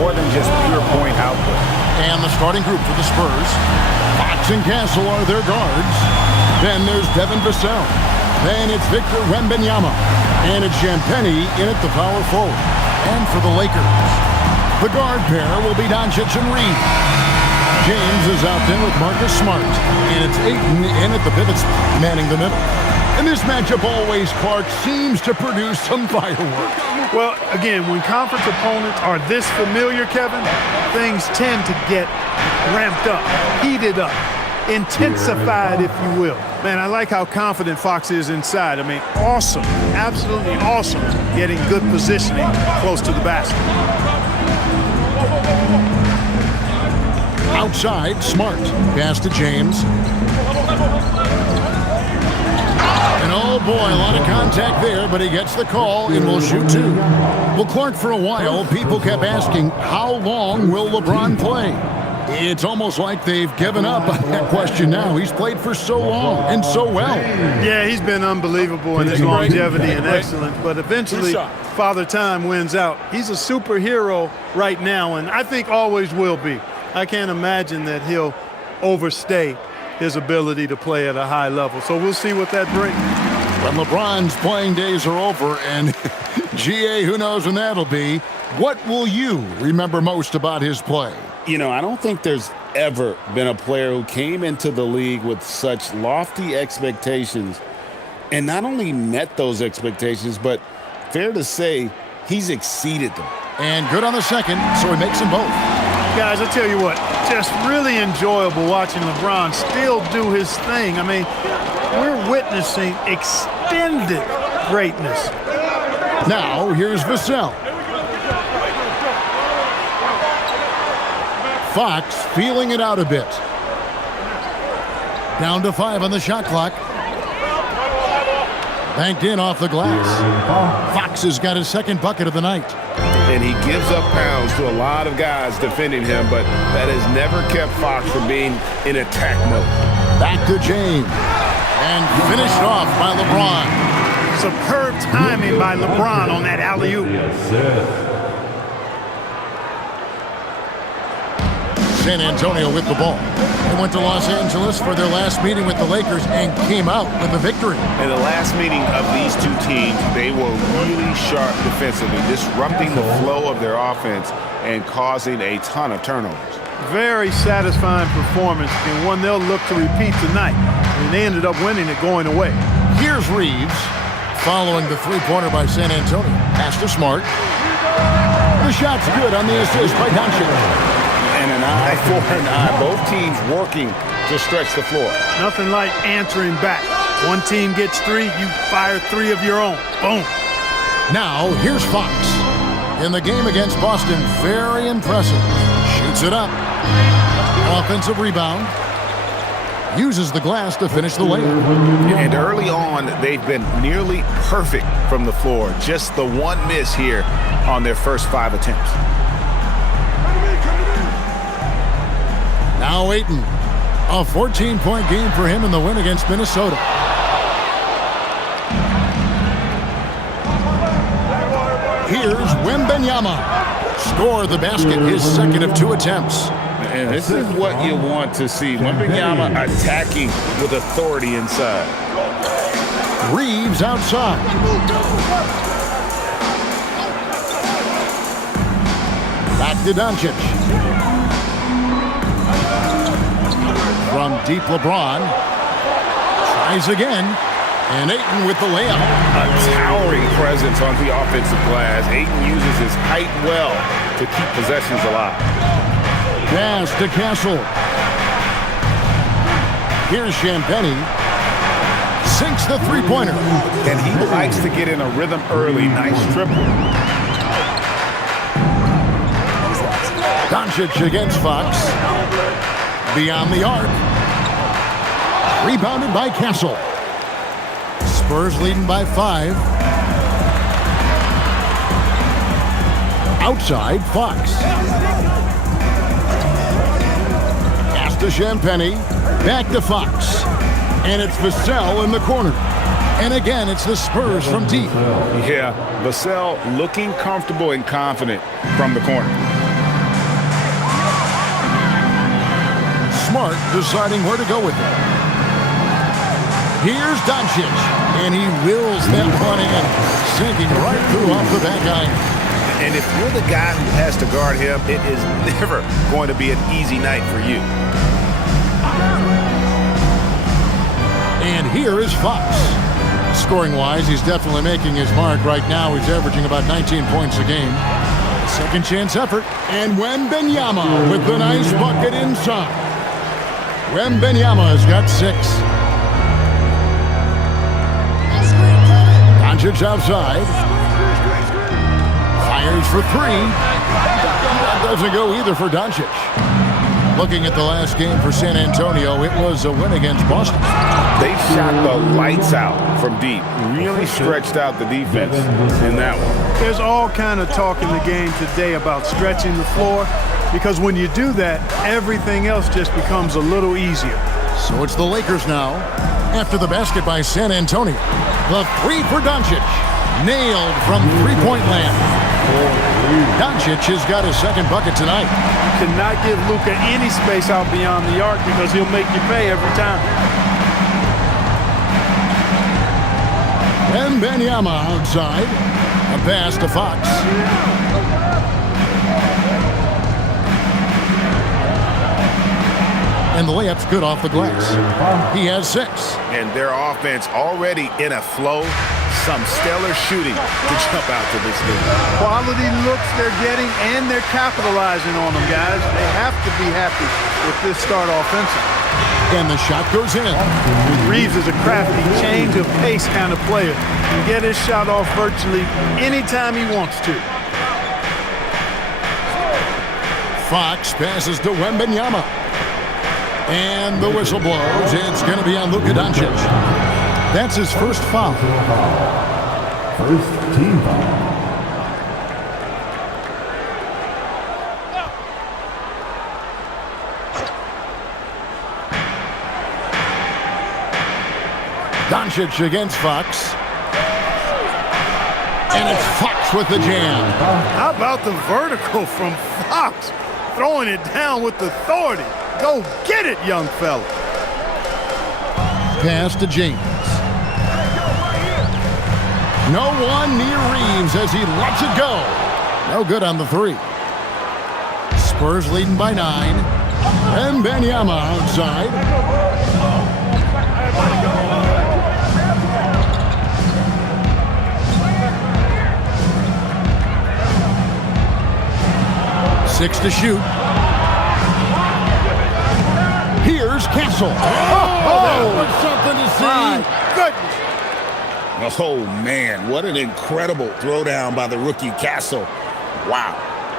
more than just pure point output. And the starting group for the Spurs. Fox and Castle are their guards. Then there's Devin Vassell. Then it's Victor Wembanyama. And it's Champagnie in at the power forward. And for the Lakers, the guard pair will be Doncic and Reed. James is out there with Marcus Smart. And it's Ayton in at the pivot spot, manning the middle. And this matchup always, Clark, seems to produce some fireworks. Well, again, when conference opponents are this familiar, Kevin, things tend to get ramped up, heated up, intensified, if you will. Man, I like how confident Fox is inside. I mean, awesome, absolutely awesome, getting good positioning close to the basket. Outside, Smart. Pass to James. And oh boy, a lot of contact there, but he gets the call and will shoot two. Well, Clark, for a while, people kept asking, how long will LeBron play? It's almost like they've given up on that question now. He's played for so long and so well. Yeah, he's been unbelievable in his longevity and excellence, but eventually Father Time wins out. He's a superhero right now, and I think always will be. I can't imagine that he'll overstay his ability to play at a high level. So we'll see what that brings. When LeBron's playing days are over, and GA, who knows when that'll be, what will you remember most about his play? You know, I don't think there's ever been a player who came into the league with such lofty expectations and not only met those expectations, but fair to say, he's exceeded them. And good on the second, so he makes them both. Guys, I tell you what, just really enjoyable watching LeBron still do his thing. I mean, we're witnessing extended greatness. Now, here's Vassell. Fox feeling it out a bit. Down to 5 on the shot clock. Banked in off the glass. Fox has got his second bucket of the night. And he gives up pounds to a lot of guys defending him, but that has never kept Fox from being in attack mode. Back to James. And finished off by LeBron. Superb timing by LeBron on that alley-oop. San Antonio with the ball. They went to Los Angeles for their last meeting with the Lakers and came out with a victory. In the last meeting of these two teams, they were really sharp defensively, disrupting the flow of their offense and causing a ton of turnovers. Very satisfying performance, and one they'll look to repeat tonight. And they ended up winning it going away. Here's Reeves following the three-pointer by San Antonio. Pass to Smart. The shot's good on the assist by Doncic. And an eye for an eye. Both teams working to stretch the floor. Nothing like answering back. One team gets 3, you fire 3 of your own. Boom. Now, here's Fox. In the game against Boston, very impressive. Shoots it up. Offensive rebound. Uses the glass to finish the layup. And early on, they've been nearly perfect from the floor. Just the one miss here on their first 5 attempts. Now Ayton, a 14-point game for him in the win against Minnesota. Here's Wembanyama. Score the basket, his second of 2 attempts. And this is what you want to see. Wembanyama attacking with authority inside. Reeves outside. Back to Doncic. From deep, LeBron tries again, and Ayton with the layup. A towering presence on the offensive glass. Ayton uses his height well to keep possessions alive. Pass to Castle. Here's Champagnie. Sinks the three-pointer. And he likes to get in a rhythm early. Nice triple. Doncic against Fox. Beyond the arc. Rebounded by Castle. Spurs leading by 5. Outside, Fox. Pass to Champagnie. Back to Fox. And it's Vassell in the corner. And again, it's the Spurs from deep. Yeah, Vassell looking comfortable and confident from the corner. smart deciding where to go with it. Here's Doncic, and he wills that one in, sinking right through off the back iron. And if you're the guy who has to guard him, it is never going to be an easy night for you. And here is Fox. Scoring-wise, he's definitely making his mark right now. He's averaging about 19 points a game. Second chance effort. And Wembanyama with the nice bucket inside. Wembanyama has got 6. Doncic outside. Fires for 3. That doesn't go either for Doncic. Looking at the last game for San Antonio, it was a win against Boston. They shot the lights out from deep. Really stretched out the defense in that one. There's all kind of talk in the game today about stretching the floor, because when you do that, everything else just becomes a little easier. So it's the Lakers now. After the basket by San Antonio. The 3 for Doncic. Nailed from three-point land. Doncic has got his second bucket tonight. You cannot give Luka any space out beyond the arc because he'll make you pay every time. And Wembanyama outside. A pass to Fox. And the layup's good off the glass. He has 6. And their offense already in a flow. Some stellar shooting to jump out to this league. Quality looks they're getting, and they're capitalizing on them, guys. They have to be happy with this start offensively. And the shot goes in. Reeves is a crafty, change of pace kind of player. He can get his shot off virtually anytime he wants to. Fox passes to Wembanyama. And the whistle blows. It's going to be on Luka Doncic. That's his first foul. First team foul. Doncic against Fox. And it's Fox with the jam. How about the vertical from Fox? Throwing it down with authority. Go get it, young fella. Pass to James. No one near Reeves as he lets it go. No good on the 3. Spurs leading by 9. And Wembanyama outside. Six to shoot. Here's Castle. That was something to see. My goodness. Oh, man, what an incredible throwdown by the rookie Castle. Wow.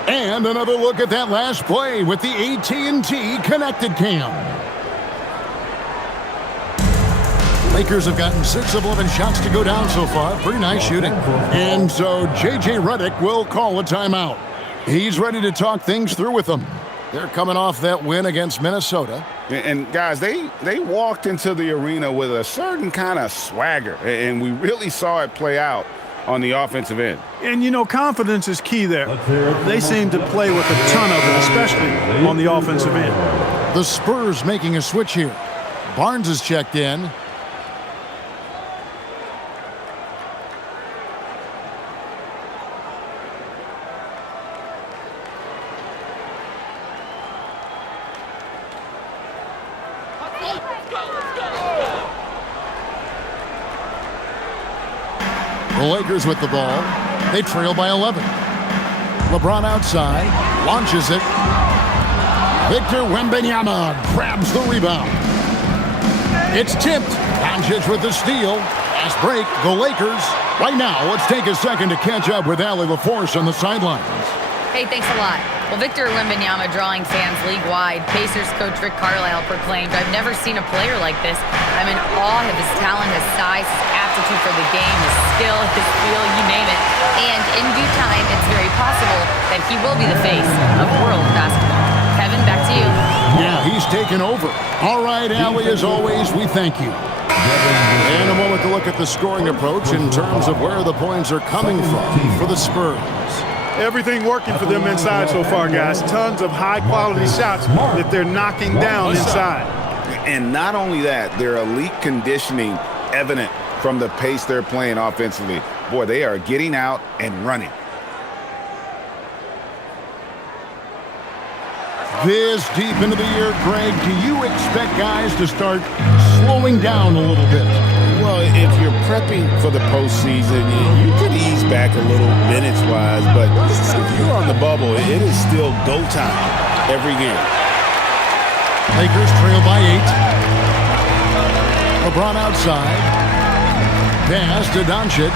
And another look at that last play with the AT&T Connected Cam. Lakers have gotten 6 of 11 shots to go down so far. Pretty nice shooting. And so J.J. Redick will call a timeout. He's ready to talk things through with them. They're coming off that win against Minnesota. And guys, they walked into the arena with a certain kind of swagger, and we really saw it play out on the offensive end. And, you know, confidence is key there. They seem to play with a ton of it, especially on the offensive end. The Spurs making a switch here. Barnes is checked in. The Lakers with the ball. They trail by 11. LeBron outside. Launches it. Victor Wembanyama grabs the rebound. It's tipped. Doncic with the steal. Fast break. The Lakers. Right now, let's take a second to catch up with Allie LaForce on the sidelines. Hey, thanks a lot. Well, Victor Wembanyama drawing fans league-wide. Pacers coach Rick Carlisle proclaimed, "I've never seen a player like this. I'm in awe of his talent, his size, his aptitude for the game, his skill, his feel, you name it. And in due time, it's very possible that he will be the face of world basketball." Kevin, back to you. Yeah, he's taken over. All right, Allie, as always, we thank you. And a moment to look at the scoring approach in terms of where the points are coming from for the Spurs. Everything working for them inside so far, guys. Tons of high-quality shots that they're knocking down inside. And not only that, their elite conditioning evident from the pace they're playing offensively. Boy, they are getting out and running. This deep into the year, Greg, do you expect guys to start slowing down a little bit? Well, if you're prepping for the postseason, you could ease back a little minutes-wise, but if you're on the bubble, it is still go time every game. Lakers trail by 8. LeBron outside. Pass to Doncic.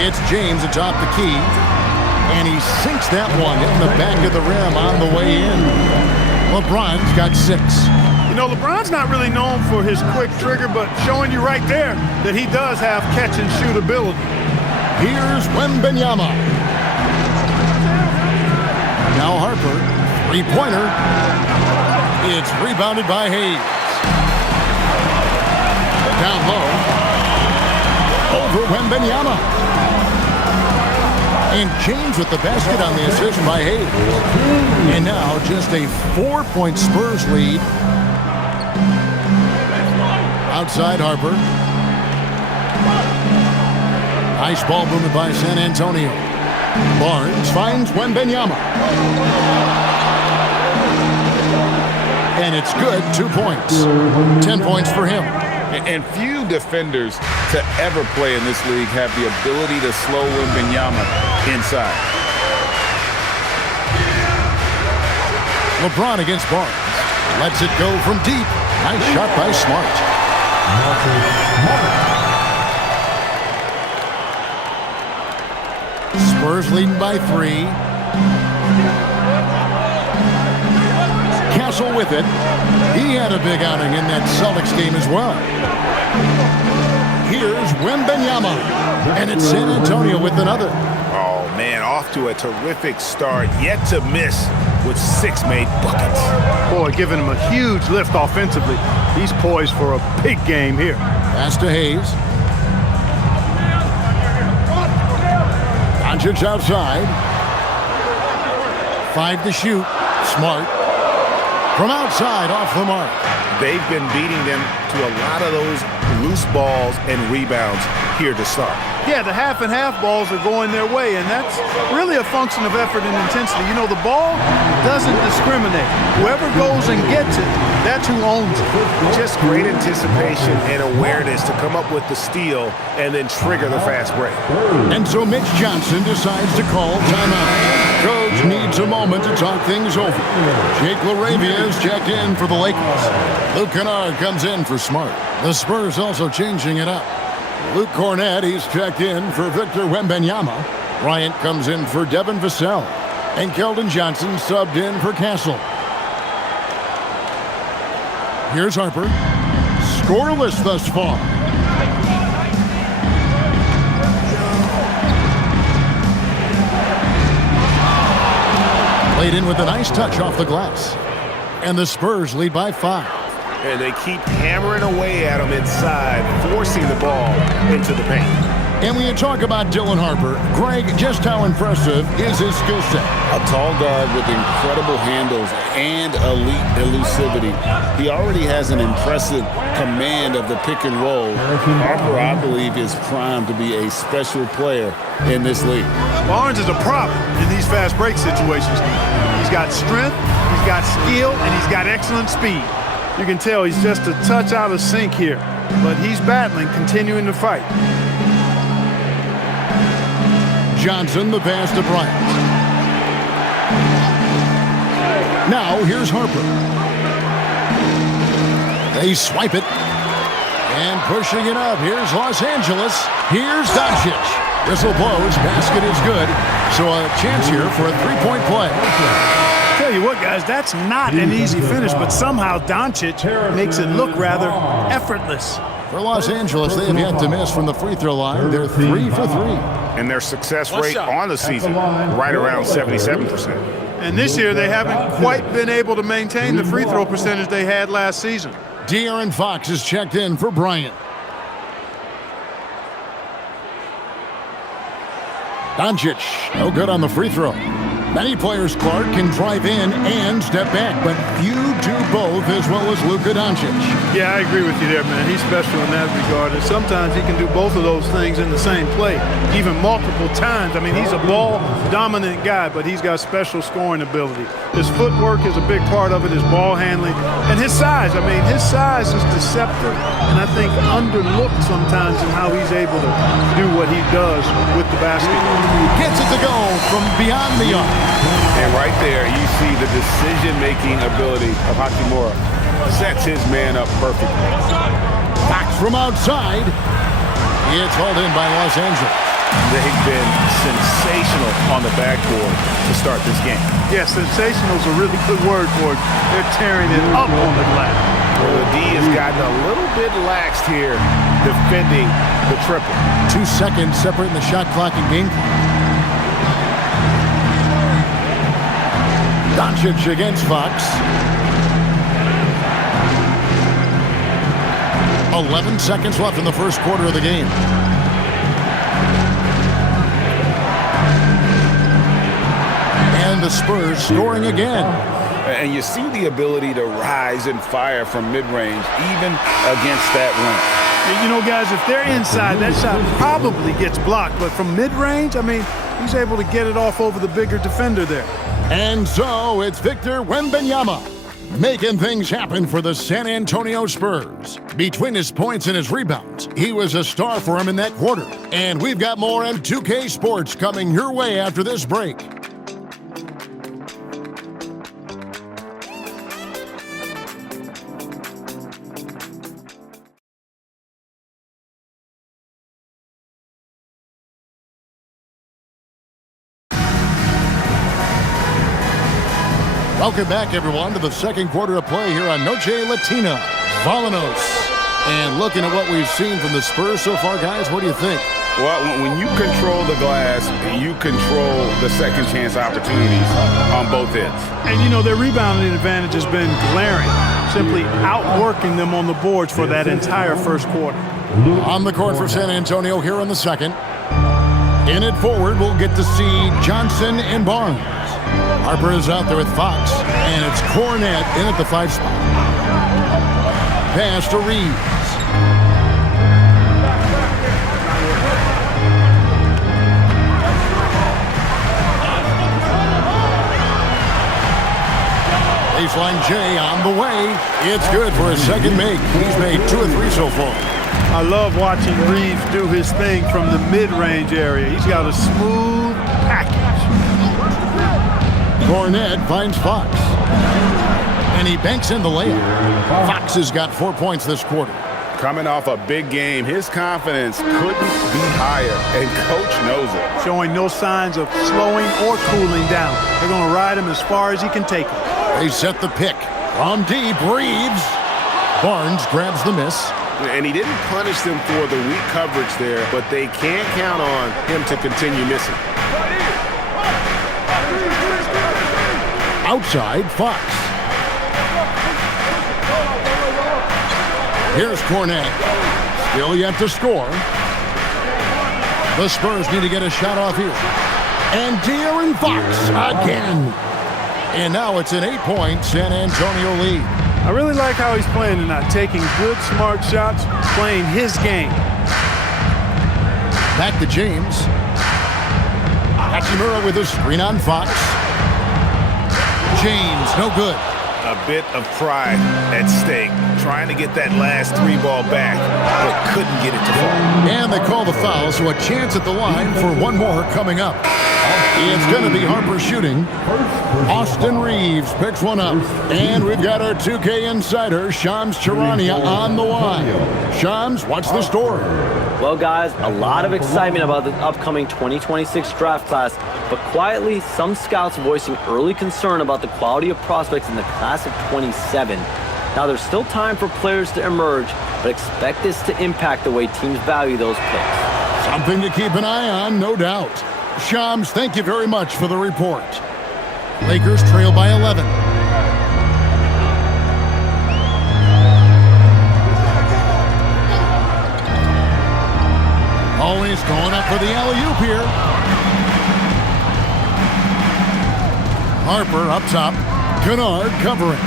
It's James atop the key. And he sinks that one in the back of the rim on the way in. LeBron's got 6. You know, LeBron's not really known for his quick trigger, but showing you right there that he does have catch-and-shoot ability. Here's Wembanyama. Now Harper, three-pointer. It's rebounded by Hayes. Down low. Over Wembanyama. And James with the basket on the assist by Hayes. And now just a 4-point Spurs lead. Outside Harper. Nice ball movement by San Antonio. Barnes finds Wembanyama. And it's good, 2 points. 10 points for him. And few defenders to ever play in this league have the ability to slow Wembanyama inside. LeBron against Barnes. Lets it go from deep. Nice shot by Smart. Spurs leading by 3. Castle with it. He had a big outing in that Celtics game as well. Here's Wembanyama. And it's San Antonio with another. Oh, man, off to a terrific start. Yet to miss with 6 made buckets. Boy, giving him a huge lift offensively. He's poised for a big game here. Pass to Hayes. Doncic outside. 5 to shoot. Smart. From outside, off the mark. They've been beating them to a lot of those loose balls and rebounds here to start. Yeah, the half-and-half balls are going their way, and that's really a function of effort and intensity. You know, the ball doesn't discriminate. Whoever goes and gets it, that's who owns it. Just great anticipation and awareness to come up with the steal and then trigger the fast break. And so Mitch Johnson decides to call timeout. Coach needs a moment to talk things over. Jake LaRavia is checked in for the Lakers. Luke Kennard comes in for Smart. The Spurs also changing it up. Luke Cornett, he's checked in for Victor Wembanyama. Bryant comes in for Devin Vassell. And Keldon Johnson subbed in for Castle. Here's Harper. Scoreless thus far. Played in with a nice touch off the glass. And the Spurs lead by 5. And they keep hammering away at them inside, forcing the ball into the paint. And when you talk about Dylan Harper, Greg, just how impressive is his skill set? A tall guard with incredible handles and elite elusivity. He already has an impressive command of the pick and roll. Harper, I believe, is primed to be a special player in this league. Barnes is a problem in these fast break situations. He's got strength, he's got skill, and he's got excellent speed. You can tell he's just a touch out of sync here, but he's battling, continuing to fight. Johnson, the pass to Bryant. Now, here's Harper. They swipe it. And pushing it up. Here's Los Angeles. Here's Doncic. Whistle blows. Basket is good. So a chance here for a three-point play. Tell you what, guys, that's not an easy finish, but somehow Doncic makes it look rather effortless. For Los Angeles, they have yet to miss from the free throw line. They're 3 for 3. And their success rate on the season, right around 77%. And this year, they haven't quite been able to maintain the free throw percentage they had last season. De'Aaron Fox is checked in for Bryant. Doncic, no good on the free throw. Many players, Clark, can drive in and step back, but few do both as well as Luka Doncic. Yeah, I agree with you there, man. He's special in that regard, and sometimes he can do both of those things in the same play, even multiple times. I mean, he's a ball-dominant guy, but he's got special scoring ability. His footwork is a big part of it, his ball handling, and his size. I mean, his size is deceptive, and I think underlooked sometimes in how he's able to do what he does with the basketball. Gets it to go from beyond the arc. And right there, you see the decision-making ability of Hachimura. Sets his man up perfectly. Fox from outside. It's hauled in by Los Angeles. They've been sensational on the backboard to start this game. Yeah, sensational is a really good word for it. They're tearing it up on the glass. Well, the D has gotten a little bit laxed here defending the triple. 2 seconds separating the shot clock and game clock. Doncic against Fox. 11 seconds left in the first quarter of the game. And the Spurs scoring again. And you see the ability to rise and fire from mid-range, even against that run. You know, guys, if they're inside, that shot probably gets blocked. But from mid-range, I mean, he's able to get it off over the bigger defender there. And so it's Victor Wembanyama making things happen for the San Antonio Spurs. Between his points and his rebounds, he was a star for him in that quarter. And we've got more M2K Sports coming your way after this break. Welcome back, everyone, to the second quarter of play here on Noche Latina. Volanos. And looking at what we've seen from the Spurs so far, guys, what do you think? Well, when you control the glass, you control the second chance opportunities on both ends. And, you know, their rebounding advantage has been glaring, simply outworking them on the boards for that entire first quarter. On the court for San Antonio here in the second. In it forward, we'll get to see Johnson and Barnes. Harper is out there with Fox, and it's Cornette in at the 5 spot. Pass to Reeves. Baseline J on the way. It's good for a second make. He's made 2 of 3 so far. I love watching Reeves do his thing from the mid-range area. He's got a smooth package. Cornette finds Fox. And he banks in the layup. Fox has got 4 points this quarter. Coming off a big game, his confidence couldn't be higher, and Coach knows it. Showing no signs of slowing or cooling down. They're going to ride him as far as he can take him. They set the pick. From deep, Reeves. Barnes grabs the miss. And he didn't punish them for the weak coverage there, but they can't count on him to continue missing. Outside, Fox. Here's Cornette. Still yet to score. The Spurs need to get a shot off here. And De'Aaron Fox again. And now it's an 8-point San Antonio lead. I really like how he's playing tonight, taking good, smart shots, playing his game. Back to James. Hachimura with a screen on Fox. James, no good. A bit of pride at stake, trying to get that last 3 ball back, but couldn't get it to fall. And they call the foul, so a chance at the line for one more coming up. It's going to be Harper shooting. Austin Reeves picks one up. And we've got our 2K insider, Shams Charania, on the line. Shams, what's the story? Well, guys, a lot of excitement about the upcoming 2026 draft class, but quietly, some scouts voicing early concern about the quality of prospects in the class of 27. Now, there's still time for players to emerge, but expect this to impact the way teams value those picks. Something to keep an eye on, no doubt. Shams, thank you very much for the report. Lakers trail by 11. Always going up for the alley-oop here. Harper up top. Kennard covering.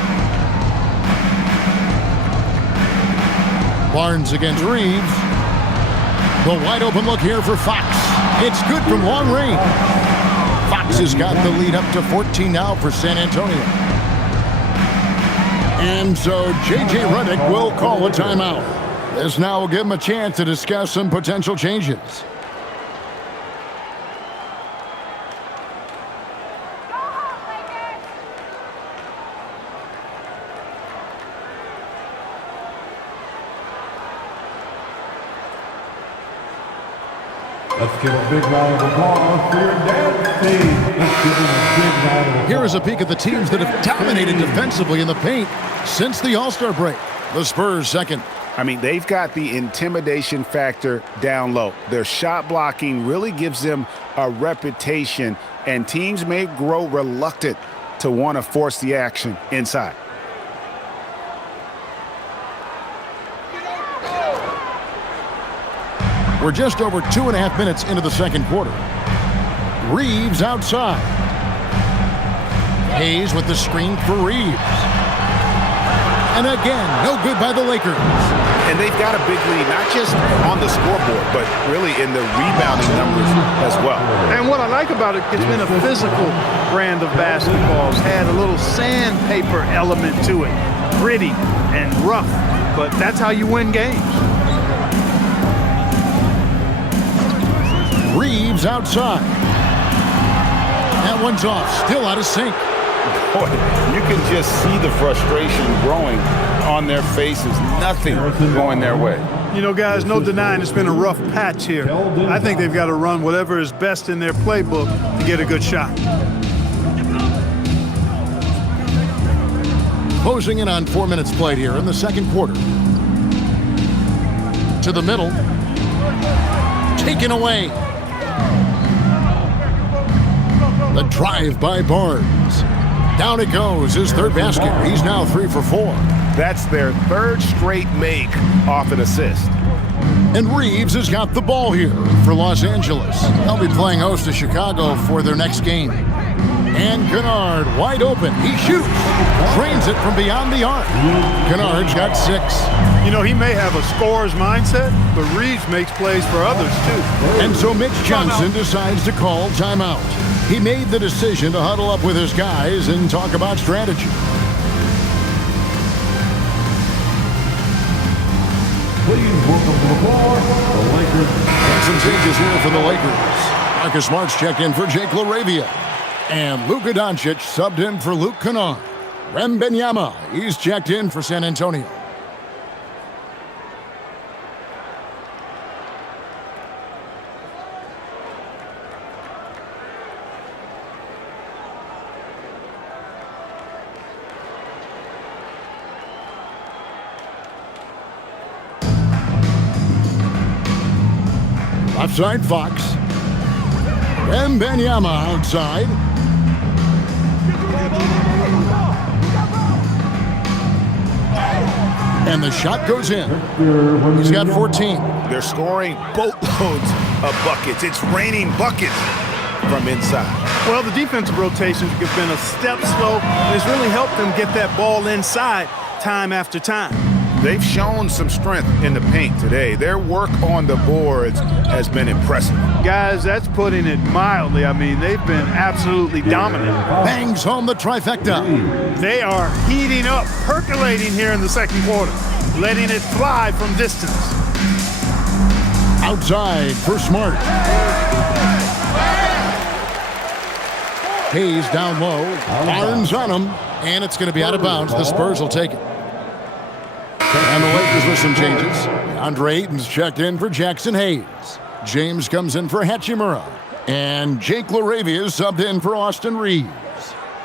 Barnes against Reeves. The wide open look here for Fox. It's good from long range. Fox has got the lead up to 14 now for San Antonio. And so J.J. Redick will call a timeout. This now will give him a chance to discuss some potential changes. Let's give a big round of applause for your dance team. Let's give them a big round of applause. Here is a peek at the teams that have dominated defensively in the paint since the All-Star break. The Spurs second. I mean, they've got the intimidation factor down low. Their shot blocking really gives them a reputation, and teams may grow reluctant to want to force the action inside. We're just over 2.5 minutes into the second quarter. Reeves outside. Hayes with the screen for Reeves. And again, no good by the Lakers. And they've got a big lead, not just on the scoreboard, but really in the rebounding numbers as well. And what I like about it, it's been a physical brand of basketball. It's had a little sandpaper element to it. Gritty and rough, but that's how you win games. Reeves outside. That one's off, still out of sync. Boy, you can just see the frustration growing on their faces. Nothing going their way. You know, guys, no denying it's been a rough patch here. I think they've got to run whatever is best in their playbook to get a good shot. Closing in on 4 minutes played here in the second quarter. To the middle. Taken away. The drive by Barnes. Down it goes, his third basket. He's now 3 for 4. That's their third straight make off an assist. And Reeves has got the ball here for Los Angeles. They'll be playing host to Chicago for their next game. And Kennard wide open. He shoots. Drains it from beyond the arc. Kennard's got 6. You know, he may have a scorer's mindset, but Reeves makes plays for others, too. And so Mitch Johnson decides to call timeout. He made the decision to huddle up with his guys and talk about strategy. Please welcome to the floor, the Lakers. And some changes here for the Lakers. Marcus Smart's checked in for Jake LaRavia. And Luka Doncic subbed in for Luke Kennard. Wembanyama, he's checked in for San Antonio. Left side, Fox. Wembanyama outside. And the shot goes in. He's got 14. They're scoring boatloads of buckets. It's raining buckets from inside. Well, the defensive rotations have been a step slow, and it's really helped them get that ball inside time after time. They've shown some strength in the paint today. Their work on the boards has been impressive. Guys, that's putting it mildly. I mean, they've been absolutely dominant. Bangs home the trifecta. They are heating up, percolating here in the second quarter, letting it fly from distance. Outside for Smart. Hayes down low. Barnes on him. And it's going to be out of bounds. The Spurs will take it. And the Lakers with some changes. Andre Ayton's checked in for Jackson Hayes. James comes in for Hachimura. And Jake LaRavia is subbed in for Austin Reeves.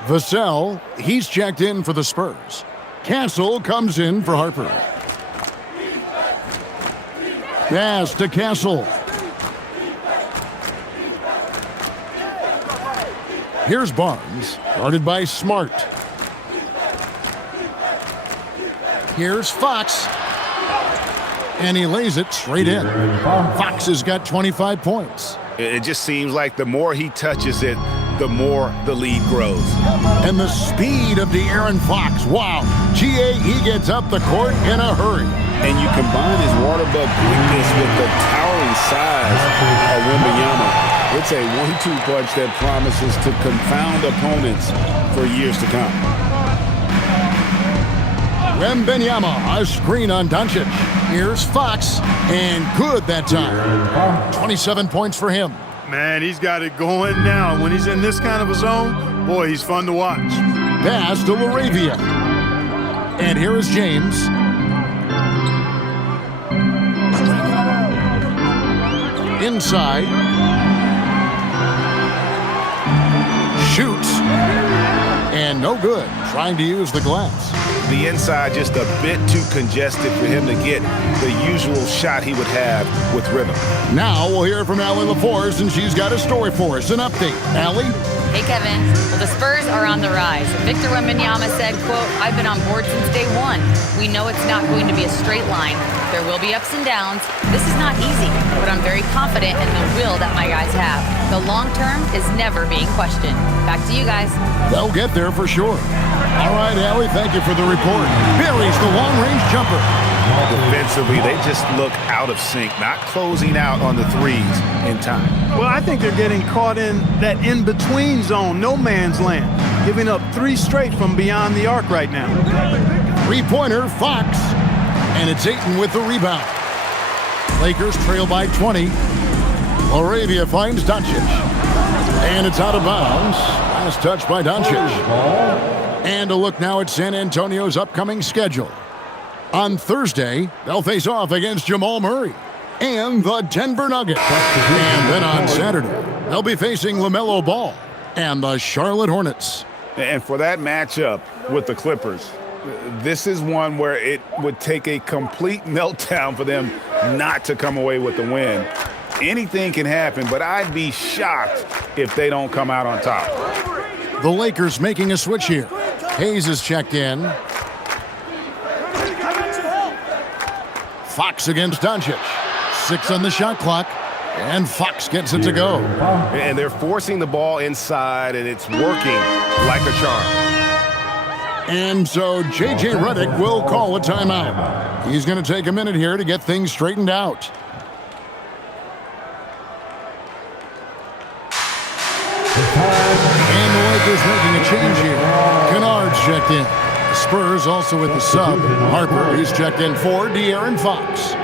Vassell, he's checked in for the Spurs. Castle comes in for Harper. Pass to Castle. Here's Barnes, guarded by Smart. Here's Fox. And he lays it straight in. Fox has got 25 points. It just seems like the more he touches it, the more the lead grows. And the speed of De'Aaron Fox. Wow. He gets up the court in a hurry. And you combine his water bug quickness with the towering size of Wembanyama. It's a 1-2 punch that promises to confound opponents for years to come. Wembanyama, a screen on Doncic. Here's Fox, and good that time. 27 points for him. Man, he's got it going now. When he's in this kind of a zone, boy, he's fun to watch. Pass to LaRavia. And here is James. Inside. Shoots. And no good. Trying to use the glass. The inside just a bit too congested for him to get the usual shot he would have with rhythm. Now we'll hear from Allie LaForce, and she's got a story for us. An update. Allie? Hey, Kevin. Well, the Spurs are on the rise. Victor Wembanyama said, quote, "I've been on board since day one. We know it's not going to be a straight line. There will be ups and downs. This is not easy, but I'm very confident in the will that my guys have. The long term is never being questioned." Back to you guys. They'll get there for sure. All right, Allie, thank you for the report. Buries the long-range jumper. Defensively, they just look out of sync, not closing out on the threes in time. Well, I think they're getting caught in that in-between zone, no man's land, giving up 3 straight from beyond the arc right now. Three-pointer, Fox. And it's Ayton with the rebound. Lakers trail by 20. LaRavia finds Doncic. And it's out of bounds. Last touch by Doncic. And a look now at San Antonio's upcoming schedule. On Thursday, they'll face off against Jamal Murray and the Denver Nuggets. And then on Saturday, they'll be facing LaMelo Ball and the Charlotte Hornets. And for that matchup with the Clippers, this is one where it would take a complete meltdown for them not to come away with the win. Anything can happen, but I'd be shocked if they don't come out on top. The Lakers making a switch here. Hayes is checked in. Fox against Doncic. 6 on the shot clock, and Fox gets it to go. And they're forcing the ball inside, and it's working like a charm. And so J.J. Redick will call a timeout. He's going to take a minute here to get things straightened out. And the Lakers making a change here. Kennard's checked in. The Spurs also with the sub. Harper, he's checked in for De'Aaron Fox.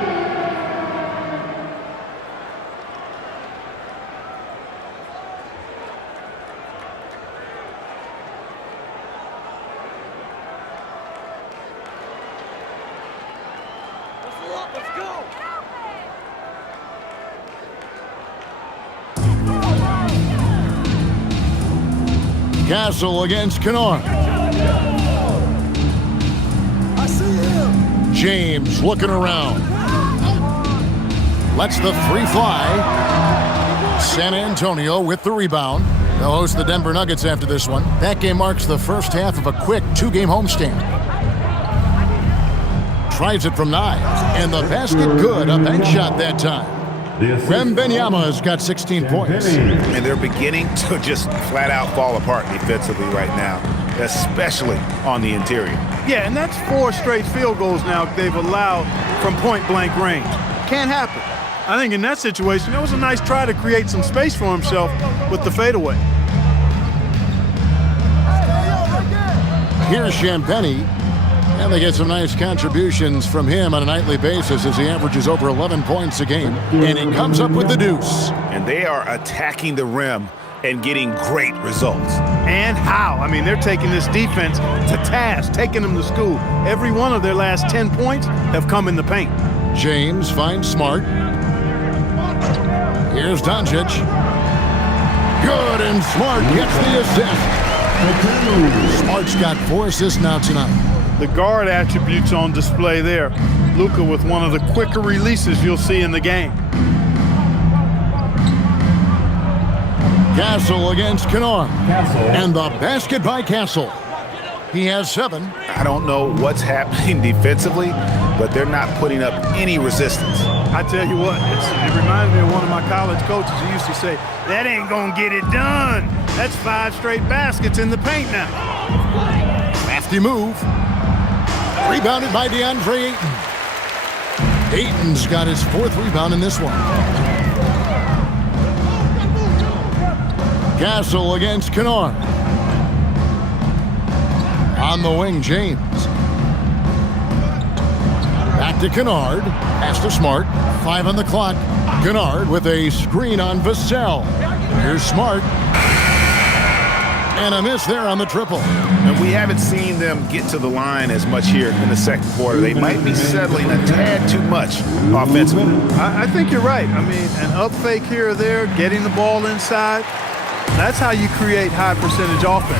Castle against Kennard. I see him. James looking around. Lets the three fly. San Antonio with the rebound. They'll host the Denver Nuggets after this one. That game marks the first half of a quick 2-game homestand. Tries it from 9. And the basket good. A bank shot that time. Wembanyama has got 16 points. And they're beginning to just flat out fall apart defensively right now, especially on the interior. Yeah, and that's 4 straight field goals now they've allowed from point-blank range. Can't happen. I think in that situation, it was a nice try to create some space for himself with the fadeaway. Here's Champagnie. And they get some nice contributions from him on a nightly basis as he averages over 11 points a game. And he comes up with the deuce. And they are attacking the rim and getting great results. And how? I mean, they're taking this defense to task, taking them to school. Every one of their last 10 points have come in the paint. James finds Smart. Here's Doncic. Good, and Smart gets the assist. Smart's got 4 assists now tonight. The guard attributes on display there. Luka with one of the quicker releases you'll see in the game. Castle against Kennard. And the basket by Castle. He has 7. I don't know what's happening defensively, but they're not putting up any resistance. I tell you what, it reminds me of one of my college coaches who used to say, that ain't going to get it done. That's 5 straight baskets in the paint now. Crafty move. Rebounded by DeAndre Ayton. Ayton's got his 4th rebound in this one. Castle against Kennard. On the wing, James. Back to Kennard. Pass to Smart. 5 on the clock. Kennard with a screen on Vassell. Here's Smart. And a miss there on the triple. And we haven't seen them get to the line as much here in the second quarter. They might be settling a tad too much offensively. I think you're right. I mean, an up fake here or there, getting the ball inside, that's how you create high percentage offense.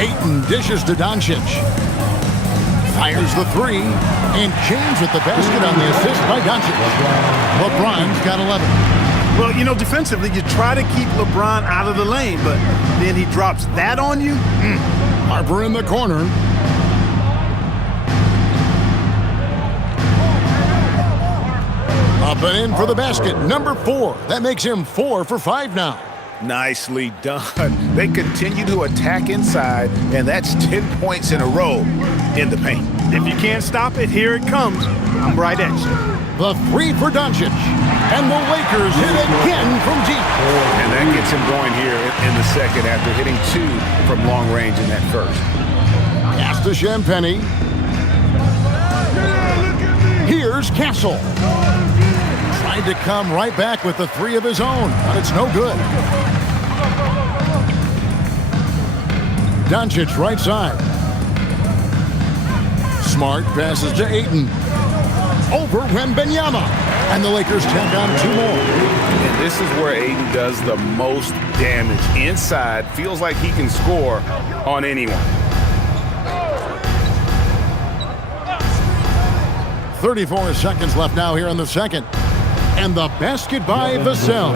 Ayton dishes to Doncic. Fires the 3. And James with the basket on the assist by Doncic. LeBron's got 11. Well, you know, defensively, you try to keep LeBron out of the lane, but then he drops that on you. Harper in the corner. Up and in for the basket. Number 4. That makes him 4 for 5 now. Nicely done. They continue to attack inside, and that's 10 points in a row in the paint. If you can't stop it, here it comes. I'm right at you. The 3 for Doncic. And the Lakers hit again from deep. And that gets him going here in the second after hitting 2 from long range in that first. Pass to Champagny. Here's Castle. Tried to come right back with the 3 of his own, but it's no good. Doncic right side. Smart passes to Ayton. Over Wembanyama. And the Lakers tack on 2 more. And this is where Ayton does the most damage. Inside, feels like he can score on anyone. 34 seconds left now here in the second. And the basket by Vassell.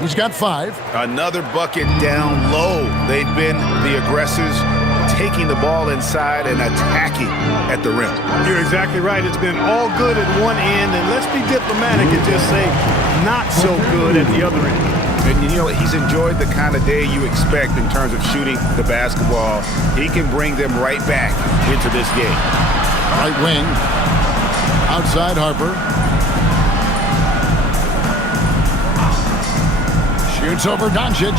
He's got 5. Another bucket down low. They've been the aggressors, taking the ball inside and attacking at the rim. You're exactly right. It's been all good at one end, and let's be diplomatic and just say not so good at the other end. And you know, he's enjoyed the kind of day you expect in terms of shooting the basketball. He can bring them right back into this game. Right wing. Outside Harper. Shoots over Doncic.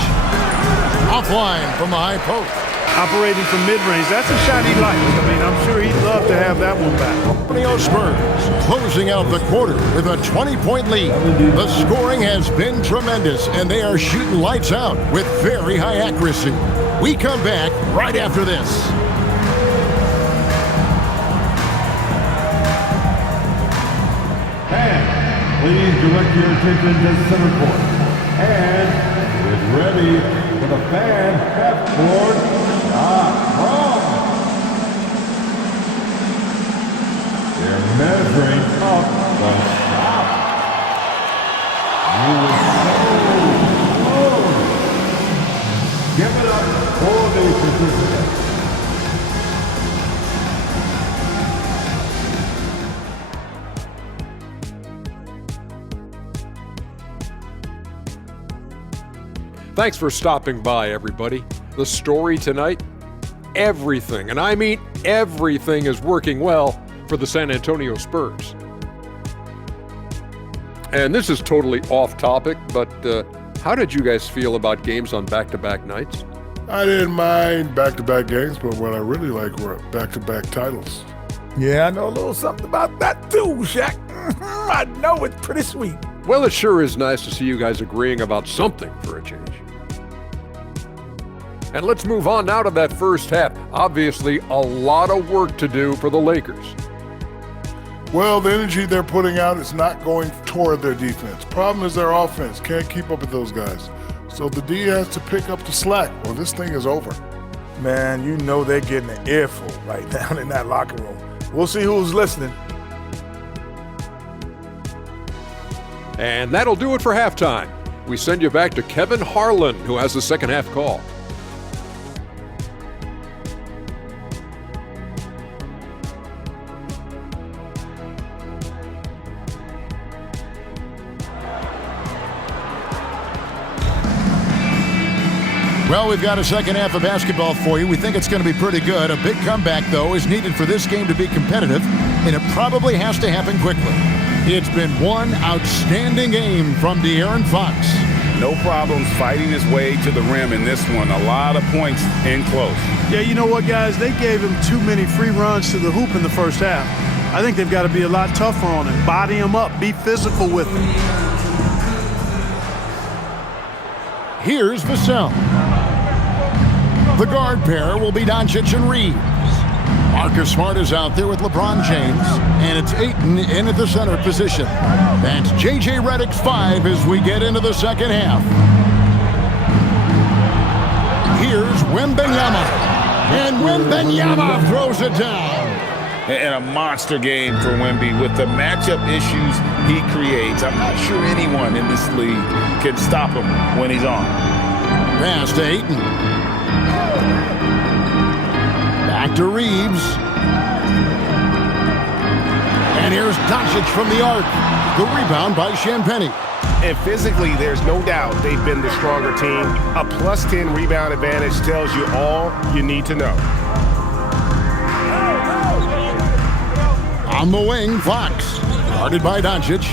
Offline from the high post. Operating from mid-range, that's a shot he likes. I mean, I'm sure he'd love to have that one back. Spurs closing out the quarter with a 20-point lead. The scoring has been tremendous, and they are shooting lights out with very high accuracy. We come back right after this. And please direct your attention to center court. And get ready for the fan half-court shot. They're measuring up the shot. You were so close. Give it up for the participants. Thanks for stopping by, everybody. The story tonight, everything, and I mean everything, is working well for the San Antonio Spurs. And this is totally off topic, but how did you guys feel about games on back-to-back nights? I didn't mind back-to-back games, but what I really like were back-to-back titles. Yeah, I know a little something about that too, Shaq. I know it's pretty sweet. Well, it sure is nice to see you guys agreeing about something for a change. And let's move on now to that first half. Obviously, a lot of work to do for the Lakers. Well, the energy they're putting out is not going toward their defense. Problem is their offense can't keep up with those guys. So the D has to pick up the slack, or this thing is over. Man, you know they're getting an earful right down in that locker room. We'll see who's listening. And that'll do it for halftime. We send you back to Kevin Harlan, who has the second half call. Well, we've got a second half of basketball for you. We think it's going to be pretty good. A big comeback, though, is needed for this game to be competitive, and it probably has to happen quickly. It's been one outstanding game from De'Aaron Fox. No problems fighting his way to the rim in this one. A lot of points in close. Yeah, you know what, guys? They gave him too many free runs to the hoop in the first half. I think they've got to be a lot tougher on him. Body him up. Be physical with him. Here's Vassell. The guard pair will be Doncic and Reeves. Marcus Smart is out there with LeBron James, and it's Ayton in at the center position. That's J.J. Redick's 5 as we get into the second half. Here's Wembanyama, and Wembanyama throws it down. And a monster game for Wemby with the matchup issues he creates. I'm not sure anyone in this league can stop him when he's on. Pass to Ayton. Back to Reeves. And here's Doncic from the arc. The rebound by Champagnie. And physically, there's no doubt they've been the stronger team. A +10 rebound advantage tells you all you need to know. On the wing, Fox. Guarded by Doncic.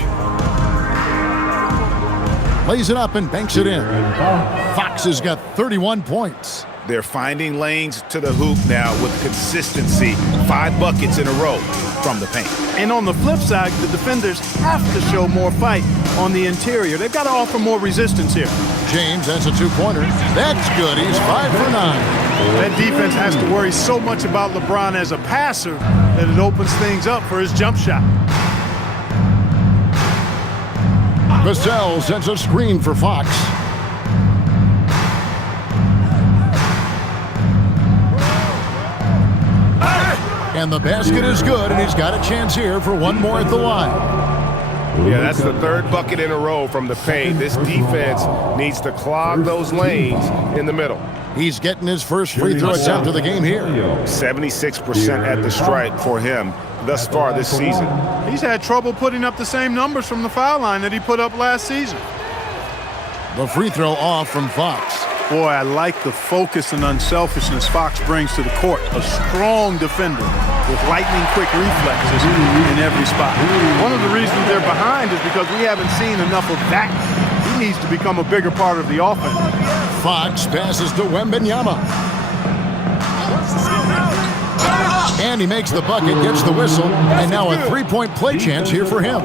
Lays it up and banks it in. Fox has got 31 points. They're finding lanes to the hoop now with consistency. 5 buckets in a row from the paint. And on the flip side, the defenders have to show more fight on the interior. They've got to offer more resistance here. James has a 2-pointer. That's good. He's 5 for 9. That defense has to worry so much about LeBron as a passer that it opens things up for his jump shot. Vassell sends a screen for Fox. And the basket is good, and he's got a chance here for one more at the line. Yeah, that's the 3rd bucket in a row from the paint. This defense needs to clog those lanes in the middle. He's getting his first free throw attempt of the game here. 76% at the stripe for him thus far this season. He's had trouble putting up the same numbers from the foul line that he put up last season. The free throw off from Fox. Boy, I like the focus and unselfishness Fox brings to the court. A strong defender with lightning-quick reflexes in every spot. One of the reasons they're behind is because we haven't seen enough of that. He needs to become a bigger part of the offense. Fox passes to Wembanyama. And he makes the bucket, gets the whistle, and now a 3-point play chance here for him.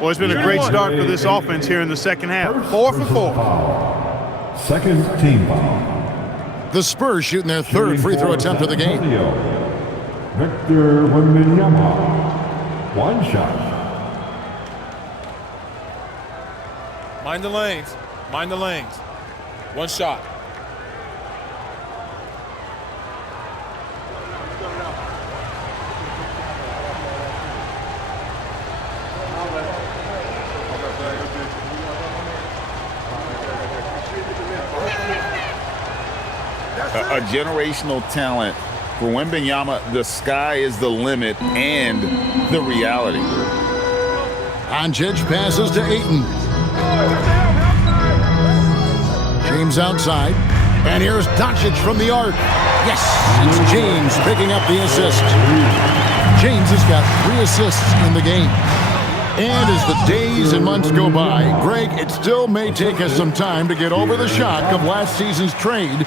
Well, it's been a great start for this offense here in the second half. 4 for 4. Second team foul. The Spurs shooting their 3rd free throw attempt of the game. Victor Wembanyama. 1 shot. Mind the lanes. Mind the lanes. 1 shot. A generational talent. For Wembanyama, the sky is the limit and the reality. Doncic passes to Ayton. James outside. And here's Doncic from the arc. Yes, it's James picking up the assist. James has got 3 assists in the game. And as the days and months go by, Greg, it still may take us some time to get over the shock of last season's trade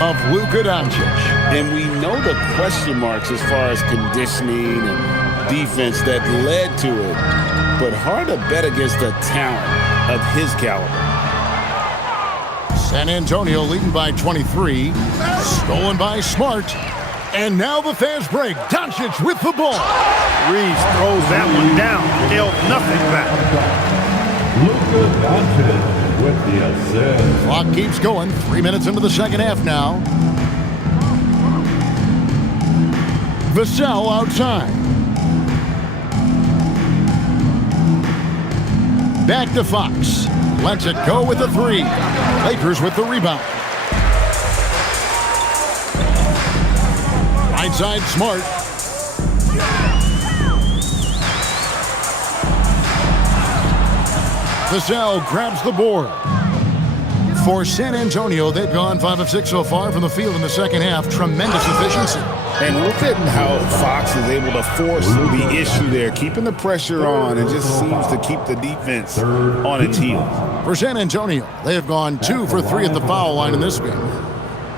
of Luka Doncic. And we know the question marks as far as conditioning and defense that led to it. But hard to bet against the talent of his caliber. San Antonio leading by 23. Stolen by Smart. And now the fast break. Doncic with the ball. Reeves throws that one down. Held nothing back. Luka Doncic with the assist. Clock keeps going. 3 minutes into the second half now. Vassell outside. Back to Fox. Lets it go with the 3. Lakers with the rebound. Right side, Smart. Vassell grabs the board. For San Antonio, they've gone 5 of 6 so far from the field in the second half. Tremendous efficiency. And look at how Fox is able to force the issue there, keeping the pressure on and just seems to keep the defense on its heels. For San Antonio, they have gone 2 for 3 at the foul line in this game.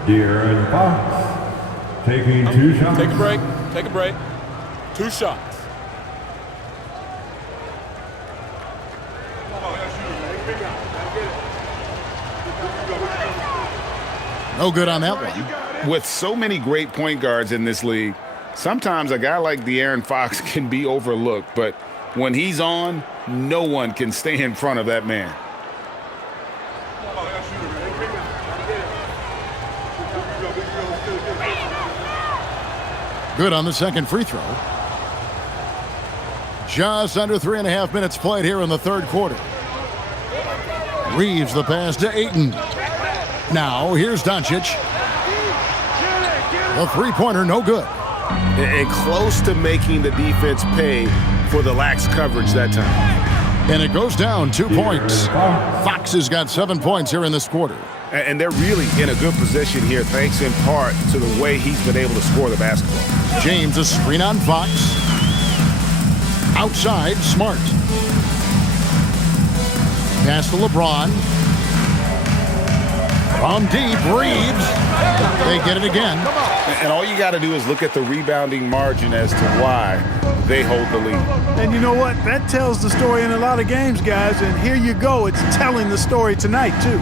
De'Aaron Fox taking 2 shots. Take a break. Take a break. 2 shots. No good on that one. With so many great point guards in this league, sometimes a guy like De'Aaron Fox can be overlooked, but when he's on, no one can stay in front of that man. Good on the second free throw. Just under 3.5 minutes played here in the third quarter. Reeves the pass to Ayton. Now here's Doncic. The three-pointer no good. And close to making the defense pay for the lax coverage that time. And it goes down 2 points. Fox has got 7 points here in this quarter. And they're really in a good position here, thanks in part to the way he's been able to score the basketball. James, a screen on Fox. Outside, Smart. Pass to LeBron. From deep, Reeves. They get it again. And all you got to do is look at the rebounding margin as to why they hold the lead. And you know what? That tells the story in a lot of games, guys. And here you go. It's telling the story tonight, too.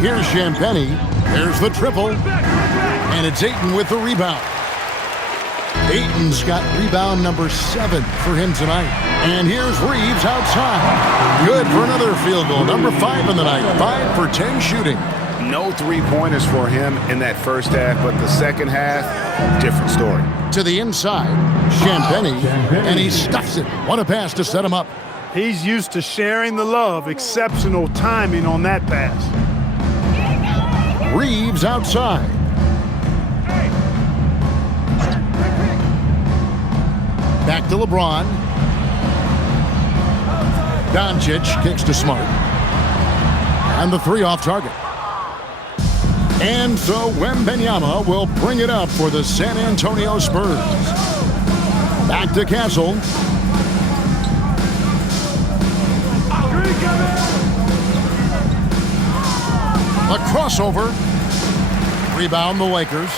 Here's Champagny. There's the triple. And it's Ayton with the rebound. Ayton's got rebound number 7 for him tonight. And here's Reeves outside. Good for another field goal. Number 5 in the night. 5 for 10 shooting. No three-pointers for him in that first half, but the second half, different story. To the inside, Champagny, and he stuffs it. What a pass to set him up. He's used to sharing the love. Exceptional timing on that pass. Reeves outside. Back to LeBron. Doncic kicks to Smart. And the 3 off target. And so Wembanyama will bring it up for the San Antonio Spurs. Back to Castle. A crossover. Rebound the Lakers.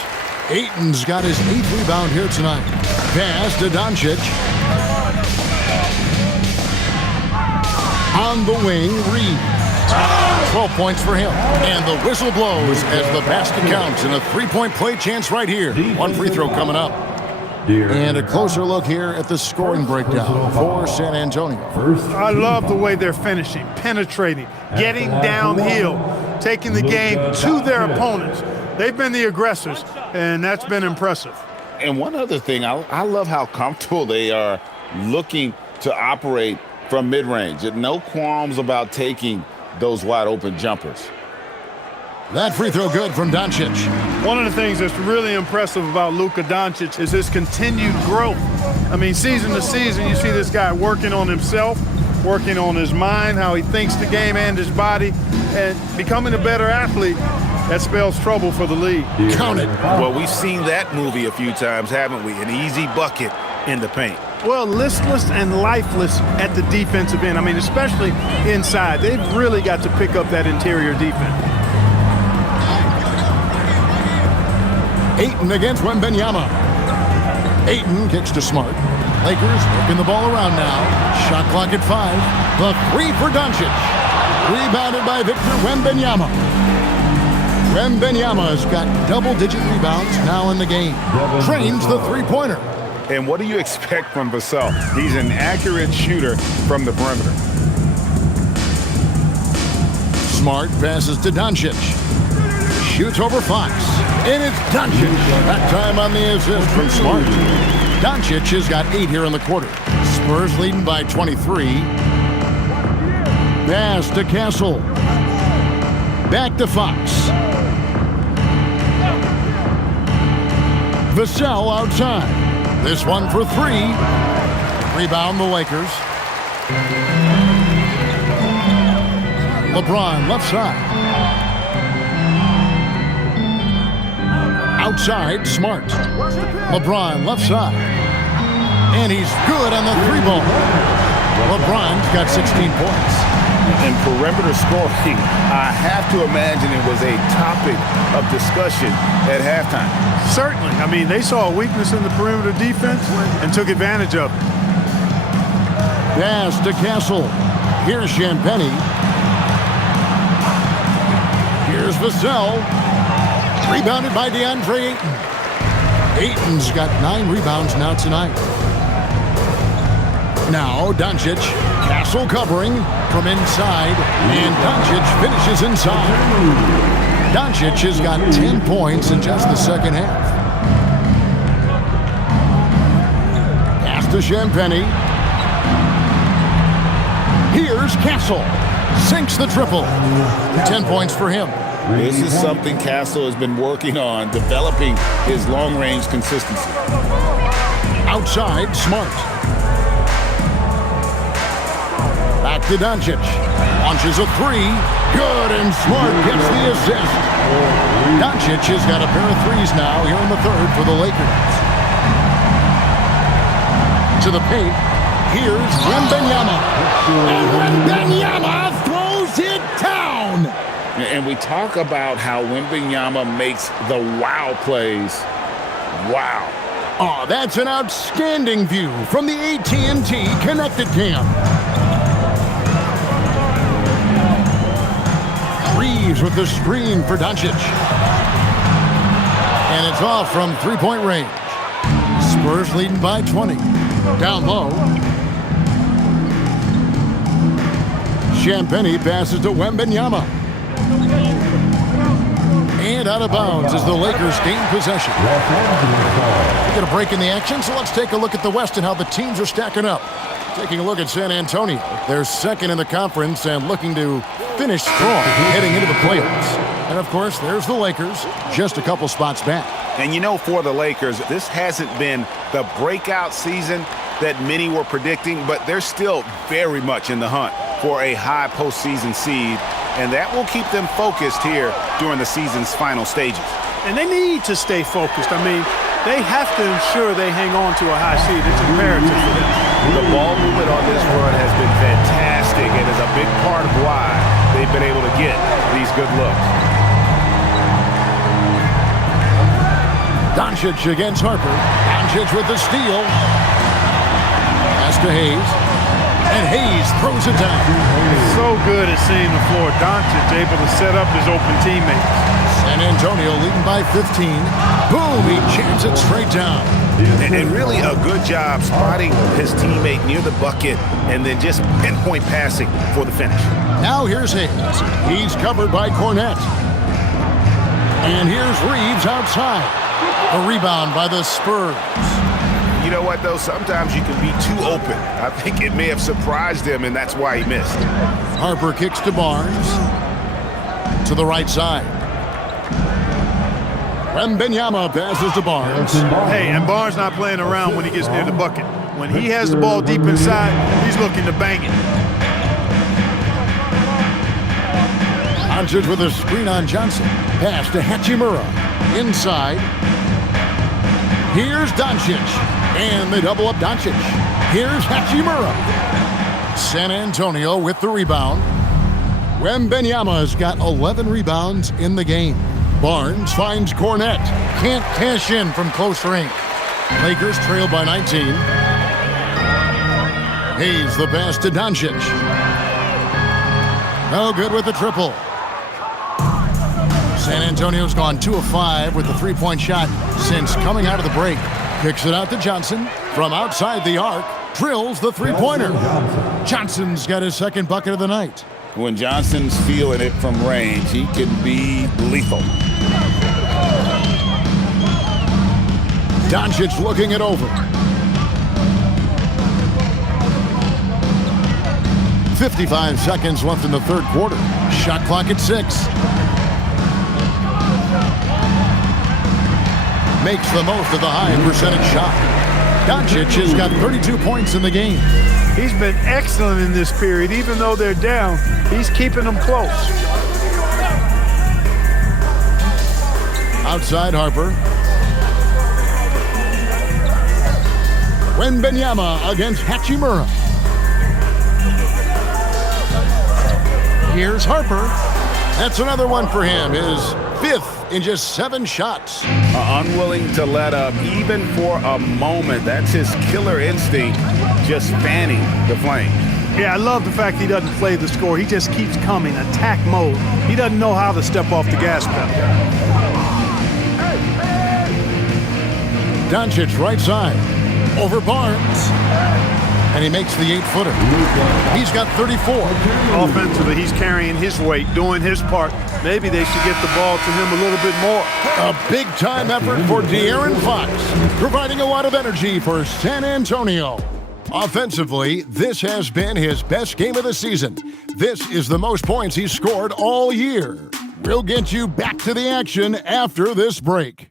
Ayton's got his 8th rebound here tonight. Pass to Doncic. On the wing, Reeves. 12 points for him. And the whistle blows as the basket counts and a 3-point play chance right here. 1 free throw coming up. And a closer look here at the scoring breakdown for San Antonio. I love the way they're finishing, penetrating, getting downhill, taking the game to their opponents. They've been the aggressors, and that's been impressive. And one other thing, I love how comfortable they are looking to operate from mid-range. No qualms about taking those wide-open jumpers. That free throw good from Doncic. One of the things that's really impressive about Luka Doncic is his continued growth. I mean, season to season, you see this guy working on himself, working on his mind, how he thinks the game and his body, and becoming a better athlete. That spells trouble for the league. Count it. Well, we've seen that movie a few times, haven't we? An easy bucket in the paint. Well, listless and lifeless at the defensive end. I mean, especially inside. They've really got to pick up that interior defense. Ayton against Wembanyama. Ayton kicks to Smart. Lakers working the ball around now. Shot clock at 5. The 3 for Doncic. Rebounded by Victor Wembanyama. Wembanyama's got double-digit rebounds now in the game. Trains the three-pointer. And what do you expect from Vassell? He's an accurate shooter from the perimeter. Smart passes to Doncic. Shoots over Fox. And it's Doncic. That time on the assist from Smart. Doncic has got 8 here in the quarter. Spurs leading by 23. Pass to Castle. Back to Fox. Vassell outside. This one for 3. Rebound the Lakers. LeBron left side. Outside, Smart. LeBron left side. And he's good on the 3-ball. LeBron's got 16 points. And perimeter scoring, I have to imagine it was a topic of discussion at halftime. Certainly. I mean, they saw a weakness in the perimeter defense and took advantage of it. Pass to Castle. Here's Champagnie. Here's Vassell. Rebounded by DeAndre Ayton. Ayton's got 9 rebounds now tonight. Now Doncic. Castle covering from inside. And Doncic finishes inside. Doncic has got 10 points in just the second half. Pass to Champagnie. Here's Castle. Sinks the triple. 10 points for him. This is something Castle has been working on, developing his long-range consistency. Outside, Smart. Back to Doncic. Launches a 3. Good, and Smart gets the assist. Doncic has got a pair of threes now here in the third for the Lakers. To the paint. Here's Wembanyama. And Wembanyama throws it down. And we talk about how Wembanyama makes the wow plays. Wow. Oh, that's an outstanding view from the AT&T Connected Cam. Reeves with the screen for Doncic. And it's off from three-point range. Spurs leading by 20. Down low. Champagnie passes to Wembanyama. And out of bounds as the Lakers gain possession. We get a break in the action, so let's take a look at the West and how the teams are stacking up. Taking a look at San Antonio. They're second in the conference and looking to finish strong heading into the playoffs. And, of course, there's the Lakers, just a couple spots back. And you know, for the Lakers, this hasn't been the breakout season that many were predicting, but they're still very much in the hunt for a high postseason seed, and that will keep them focused here during the season's final stages. And they need to stay focused. I mean, they have to ensure they hang on to a high seed. It's imperative for them. The ball movement on this run has been fantastic and is a big part of why they've been able to get these good looks. Doncic against Harper. Doncic with the steal. Pass to Hayes. And Hayes throws it down. So good at seeing the floor. Doncic able to set up his open teammates. San Antonio leading by 15. Boom, he jams it straight down. And really a good job spotting his teammate near the bucket and then just pinpoint passing for the finish. Now here's Hayes. He's covered by Cornette. And here's Reeves outside. A rebound by the Spurs. You know what, though? Sometimes you can be too open. I think it may have surprised him, and that's why he missed. Harper kicks to Barnes. To the right side. Wembanyama passes to Barnes. Hey, and Barnes not playing around when he gets near the bucket. When he has the ball deep inside, he's looking to bang it. Doncic with a screen on Johnson. Pass to Hachimura. Inside. Here's Doncic. And they double up Doncic. Here's Hachimura. San Antonio with the rebound. Wembanyama's got 11 rebounds in the game. Barnes finds Cornette. Can't cash in from close range. Lakers trail by 19. Hayes the pass to Doncic. No good with the triple. San Antonio's gone 2 of 5 with the three-point shot since coming out of the break. Kicks it out to Johnson from outside the arc. Drills the three-pointer. Johnson's got his second bucket of the night. When Johnson's feeling it from range, he can be lethal. Doncic looking it over. 55 seconds left in the third quarter. Shot clock at 6. Makes the most of the high percentage shot. Doncic has got 32 points in the game. He's been excellent in this period. Even though they're down, he's keeping them close. Outside Harper. Wembanyama against Hachimura. Here's Harper. That's another one for him. His 5th in just 7 shots. Unwilling to let up even for a moment. That's his killer instinct, just fanning the flame. Yeah, I love the fact he doesn't play the score. He just keeps coming, attack mode. He doesn't know how to step off the gas pedal. Doncic right side. Over Barnes. And he makes the 8-footer. He's got 34. Offensively, he's carrying his weight, doing his part. Maybe they should get the ball to him a little bit more. A big-time effort for De'Aaron Fox, providing a lot of energy for San Antonio. Offensively, this has been his best game of the season. This is the most points he's scored all year. We'll get you back to the action after this break.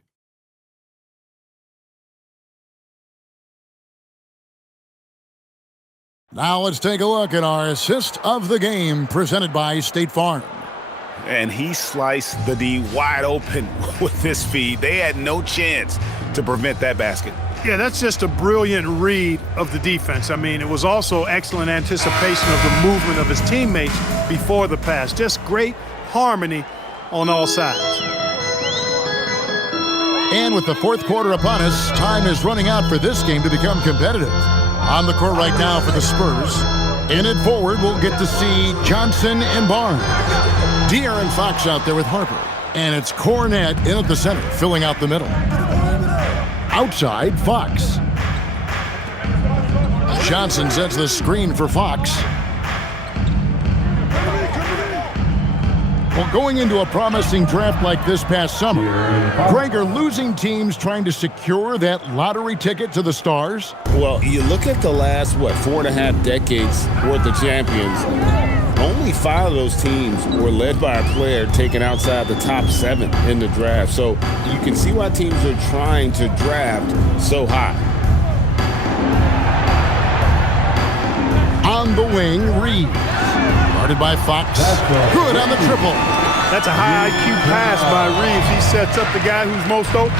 Now let's take a look at our assist of the game presented by State Farm. And he sliced the D wide open with this feed. They had no chance to prevent that basket. Yeah, that's just a brilliant read of the defense. I mean, it was also excellent anticipation of the movement of his teammates before the pass. Just great harmony on all sides. And with the 4th quarter upon us, time is running out for this game to become competitive. On the court right now for the Spurs. In it forward, we'll get to see Johnson and Barnes. De'Aaron Fox out there with Harper. And it's Cornette in at the center, filling out the middle. Outside, Fox. Johnson sets the screen for Fox. Well, going into a promising draft like this past summer, Greg, are losing teams trying to secure that lottery ticket to the stars? Well, you look at the last, 4.5 decades worth of champions, only 5 of those teams were led by a player taken outside the top 7 in the draft. So you can see why teams are trying to draft so high. On the wing, Reeves. Guarded by Fox. Good on the triple. That's a high IQ pass by Reeves. He sets up the guy who's most open.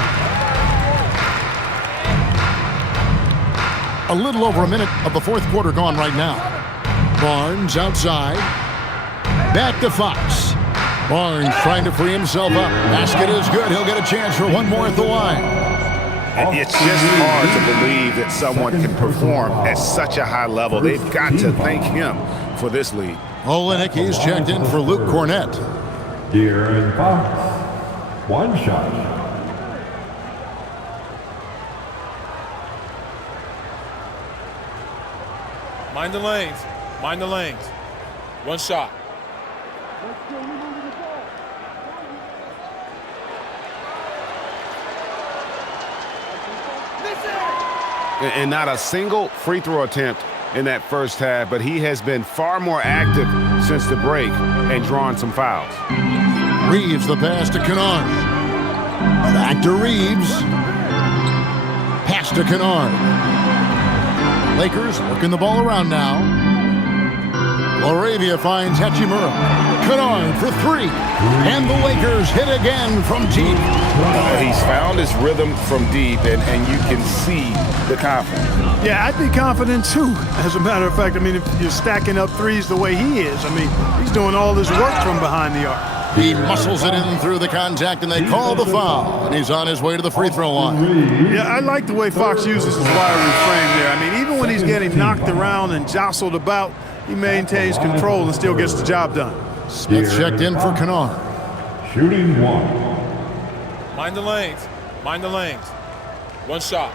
A little over a minute of the 4th quarter gone right now. Barnes outside. Back to Fox. Barnes trying to free himself up. Basket is good. He'll get a chance for one more at the line. It's just hard to believe that someone can perform at such a high level. They've got to thank him for this lead. Olenek, he's checked in for Luke Cornette. De'Aaron Fox, 1 shot. Mind the lanes. Mind the lanes. 1 shot. And not a single free throw attempt in that first half, but he has been far more active since the break and drawn some fouls. Reeves the pass to Kennard. Back to Reeves. Pass to Kennard. Lakers working the ball around now. Laravia finds Hachimura. Kennard for 3. And the Lakers hit again from deep. He's found his rhythm from deep, and you can see the confidence. Yeah, I'd be confident too. As a matter of fact, I mean, if you're stacking up threes the way he is, I mean, he's doing all this work from behind the arc. He muscles it in through the contact, and they call the foul. And he's on his way to the free throw line. Yeah, I like the way Fox uses his wiry frame there. I mean, even when he's getting knocked around and jostled about, he maintains control and still gets the job done. Smith checked in for Kennard. Shooting 1. Mind the lanes. Mind the lanes. 1 shot.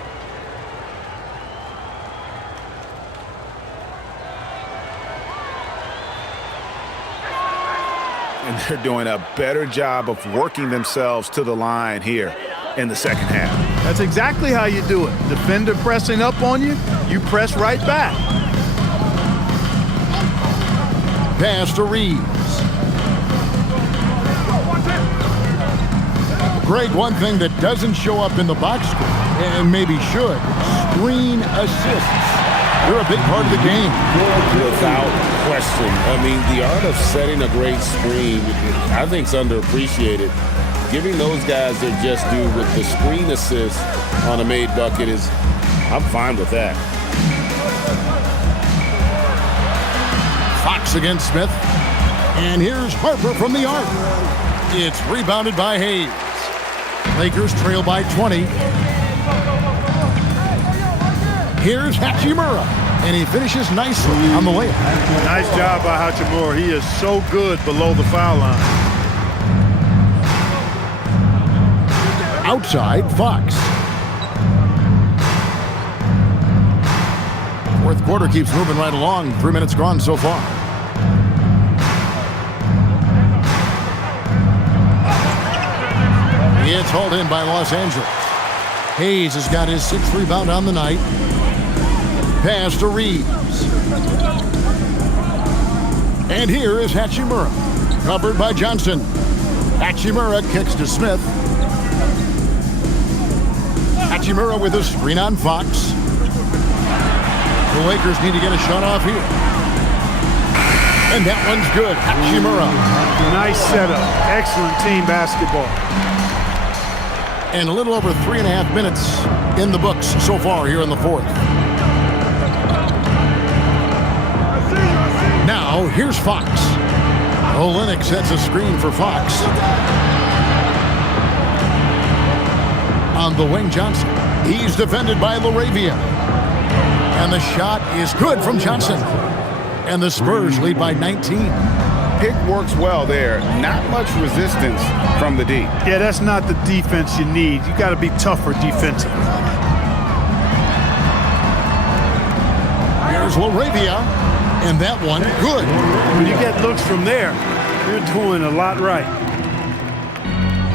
And they're doing a better job of working themselves to the line here in the second half. That's exactly how you do it. Defender pressing up on you, you press right back. Pass to Reeves. Greg, one thing that doesn't show up in the box score, and maybe should, green assists. They're a big part of the game. Without question. I mean, the art of setting a great screen, I think, is underappreciated. Giving those guys their just due with the screen assist on a made bucket I'm fine with that. Fox against Smith. And here's Harper from the arc. It's rebounded by Hayes. Lakers trail by 20. Here's Hachimura, and he finishes nicely on the layup. Nice job by Hachimura. He is so good below the foul line. Outside, Fox. Fourth quarter keeps moving right along. 3 minutes gone so far. It's hauled in by Los Angeles. Hayes has got his 6th rebound on the night. Pass to Reeves. And here is Hachimura. Covered by Johnson. Hachimura kicks to Smith. Hachimura with a screen on Fox. The Lakers need to get a shot off here. And that one's good. Hachimura. Nice setup. Excellent team basketball. And a little over 3.5 minutes in the books so far here in the fourth. Now, here's Fox. Lynx sets a screen for Fox. On the wing, Johnson. He's defended by LaRavia. And the shot is good from Johnson. And the Spurs lead by 19. Pick works well there. Not much resistance from the D. Yeah, that's not the defense you need. You got to be tougher defensively. Here's LaRavia. And that one, good. When you get looks from there, you're doing a lot right.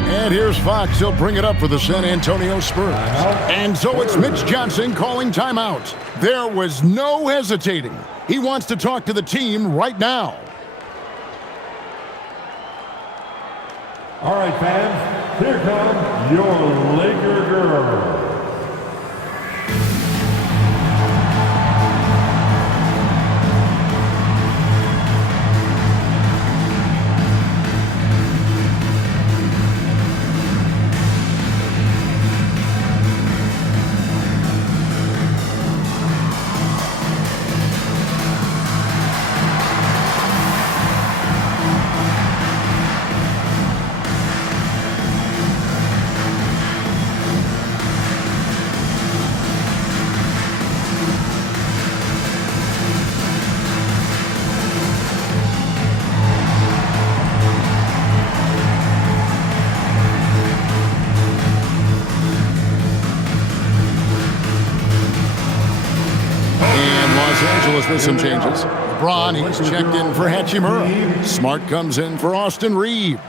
And here's Fox. He'll bring it up for the San Antonio Spurs. And so it's Mitch Johnson calling timeout. There was no hesitating. He wants to talk to the team right now. All right, fans, here come your Laker girls. With some changes. LeBron, he's checked in for Hachimura. Smart comes in for Austin Reeves.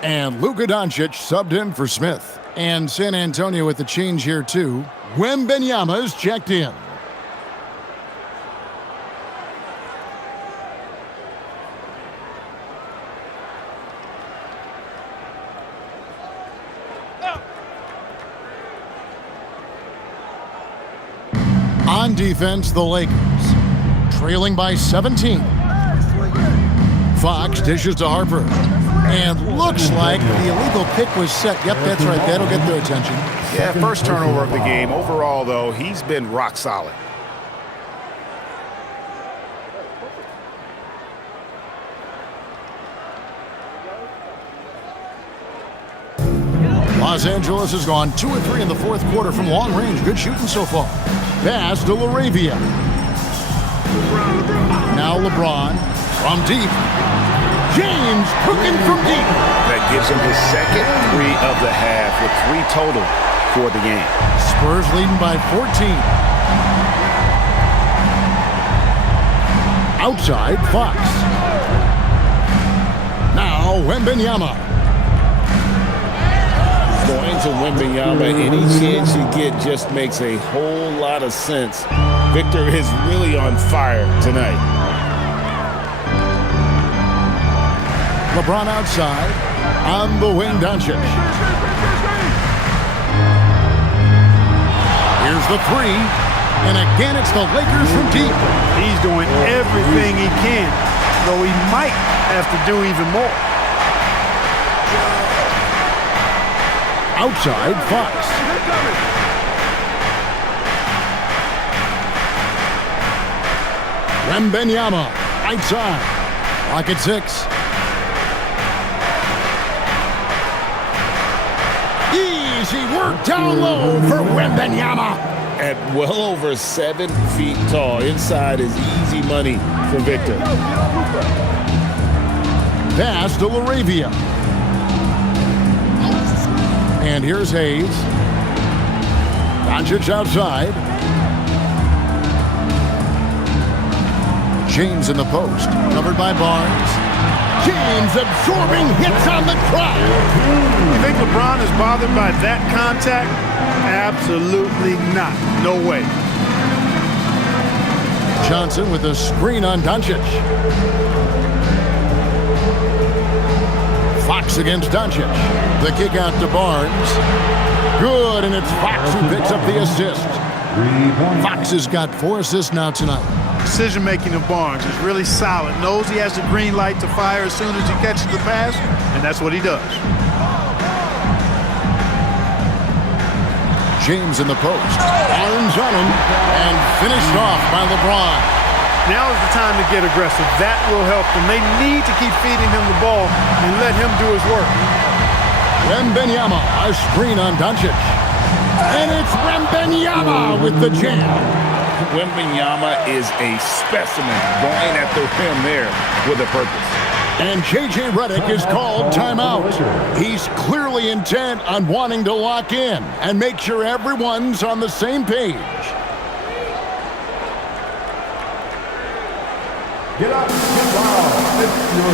And Luka Doncic subbed in for Smith. And San Antonio with the change here too. Wembanyama is checked in. On defense, the Lakers. Trailing by 17. Fox dishes to Harper. And looks like the illegal pick was set. Yep, that's right. That'll get their attention. Yeah, first turnover of the game. Overall, though, he's been rock solid. Los Angeles has gone 2 of 3 in the fourth quarter from long range. Good shooting so far. Pass to LaRavia. Now LeBron from deep. James cooking from deep. That gives him his second 3 of the half with 3 total for the game. Spurs leading by 14. Outside, Fox. Now Wembanyama. Going to Wembanyama, any chance you get just makes a whole lot of sense. Victor is really on fire tonight. LeBron outside. On the wing, Doncic. Here's There's the three. And again, it's the Lakers from deep. He's doing everything he can, though he might have to do even more. Outside, Fox. Wembanyama, right side. Clock at 6. Easy work down low for Wembanyama. At well over 7 feet tall, inside is easy money for Victor. Pass to LaRavia. And here's Hayes. Doncic outside. James in the post, covered by Barnes. James absorbing hits on the drive. You think LeBron is bothered by that contact? Absolutely not. No way. Johnson with a screen on Doncic. Fox against Doncic. The kick out to Barnes. Good, and it's Fox who picks up the assist. Fox has got 4 assists now tonight. Decision-making of Barnes is really solid. Knows he has the green light to fire as soon as he catches the pass, and that's what he does. James in the post. Barnes on him, and finished off by LeBron. Now is the time to get aggressive. That will help them. They need to keep feeding him the ball and let him do his work. Wembanyama, a screen on Doncic. And it's Wembanyama with the jam. Wembanyama is a specimen, going at the rim there with a purpose. And J.J. Redick is called timeout. He's clearly intent on wanting to lock in and make sure everyone's on the same page. Get up, get down. It's your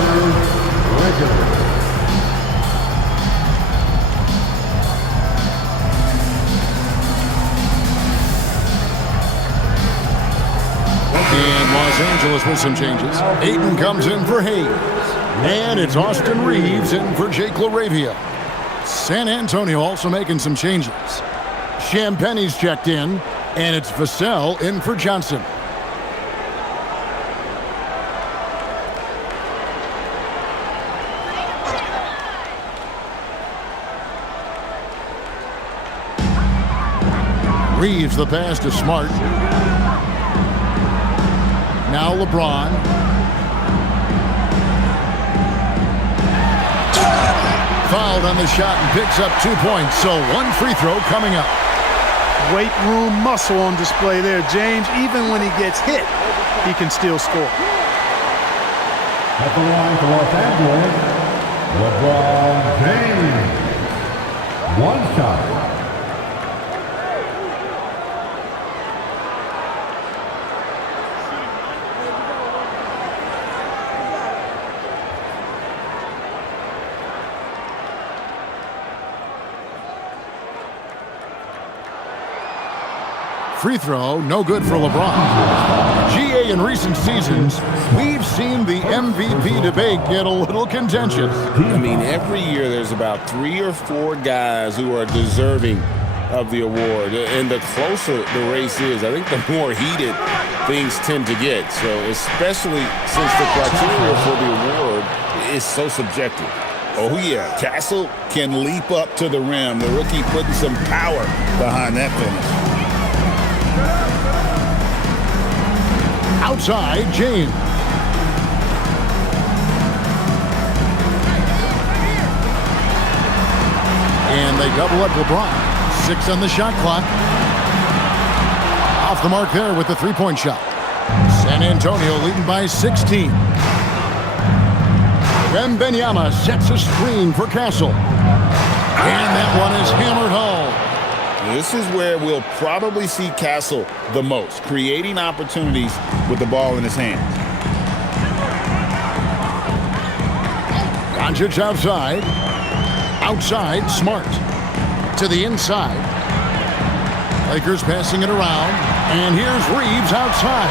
Lakers regular. And Los Angeles with some changes. Ayton comes in for Hayes. And it's Austin Reeves in for Jake LaRavia. San Antonio also making some changes. Champagne's checked in, and it's Vassell in for Johnson. Reeves the pass to Smart. Now LeBron. Fouled on the shot and picks up 2 points. So 1 free throw coming up. Weight room muscle on display there. James, even when he gets hit, he can still score. At the line for Los Angeles, LeBron James. 1 shot. Free throw, no good for LeBron. GA in recent seasons, we've seen the MVP debate get a little contentious. I mean, every year there's about 3 or 4 guys who are deserving of the award. And the closer the race is, I think the more heated things tend to get. So especially since the criteria for the award is so subjective. Oh, yeah, Castle can leap up to the rim. The rookie putting some power behind that finish. Outside, James. And they double up LeBron. 6 on the shot clock. Off the mark there with the three-point shot. San Antonio leading by 16. Wembanyama sets a screen for Castle. And that one is hammered home. This is where we'll probably see Castle the most, creating opportunities with the ball in his hands. Doncic outside. Outside, Smart. To the inside. Lakers passing it around. And here's Reeves outside.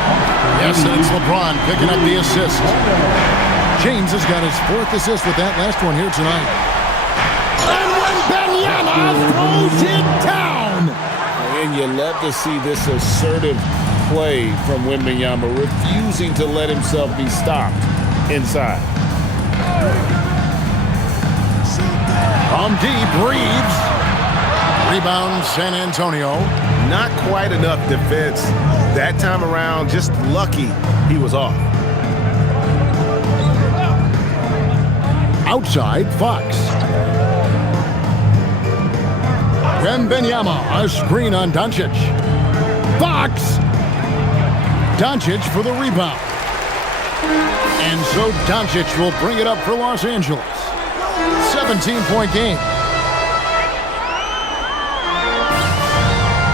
Yes, that's LeBron picking up the assist. James has got his 4th assist with that last one here tonight. And Wembanyama throws it down. And you love to see this assertive play from Wembanyama, refusing to let himself be stopped inside. From deep, Reeves. Rebound, San Antonio. Not quite enough defense. That time around, just lucky he was off. Outside, Fox. Wembanyama, a screen on Doncic. Fox! Doncic for the rebound. And so Doncic will bring it up for Los Angeles. 17-point game.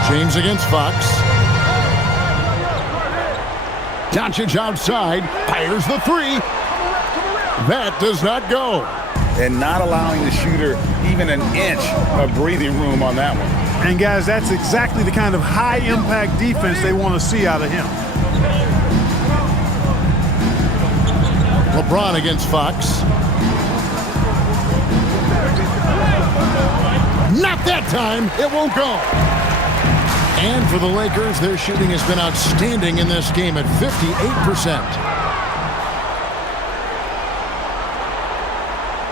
James against Fox. Doncic outside, fires the three. That does not go. And not allowing the shooter even an inch of breathing room on that one. And guys, that's exactly the kind of high-impact defense they want to see out of him. LeBron against Fox. Not that time. It won't go. And for the Lakers, their shooting has been outstanding in this game at 58%.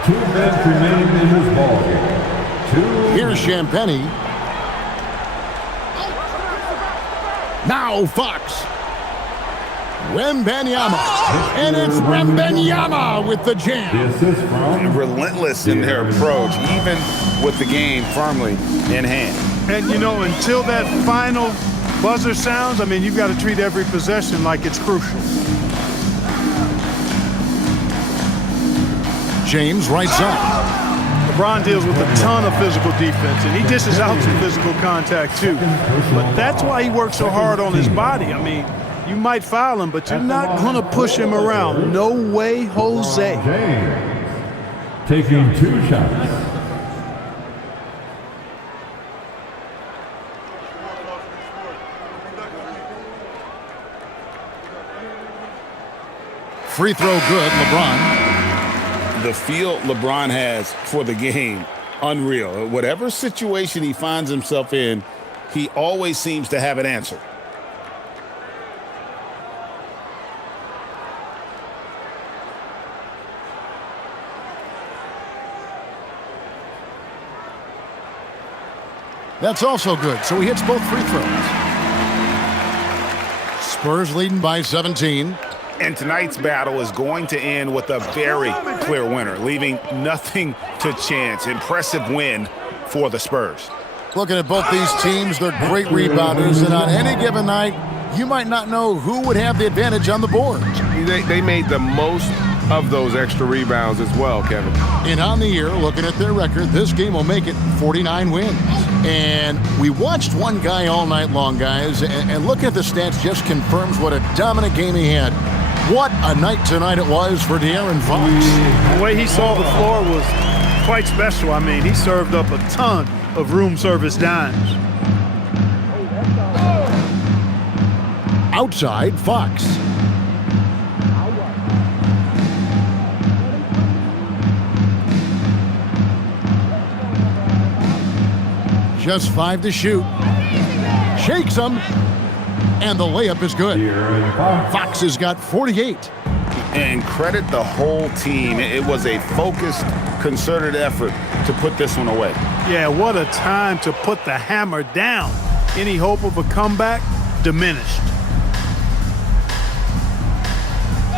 2 minutes remaining in this ball game. Here's Champagnie. Now Fox. Wembanyama. And it's Wembanyama with the jam. The assist from Relentless in their approach, even with the game firmly in hand. And, you know, until that final buzzer sounds, I mean, you've got to treat every possession like it's crucial. James right side. LeBron deals with a ton of physical defense, and he dishes out some physical contact, too. But that's why he works so hard on his body. I mean, you might foul him, but you're not going to push him around. No way, Jose. James taking 2 shots. Free throw good, LeBron. The feel LeBron has for the game, unreal. Whatever situation he finds himself in, he always seems to have an answer. That's also good, so he hits both free throws. Spurs leading by 17. And tonight's battle is going to end with a very clear winner, leaving nothing to chance. Impressive win for the Spurs. Looking at both these teams, they're great rebounders, and on any given night, you might not know who would have the advantage on the board. They made the most of those extra rebounds as well, Kevin. And on the year, looking at their record, this game will make it 49 wins. And we watched one guy all night long, guys, and looking at the stats just confirms what a dominant game he had. What a night tonight it was for De'Aaron Fox. The way he saw the floor was quite special. I mean, he served up a ton of room service dimes. Outside, Fox. Just 5 to shoot. Shakes him. And the layup is good. Fox has got 48. And credit the whole team. It was a focused, concerted effort to put this one away. Yeah, what a time to put the hammer down. Any hope of a comeback diminished.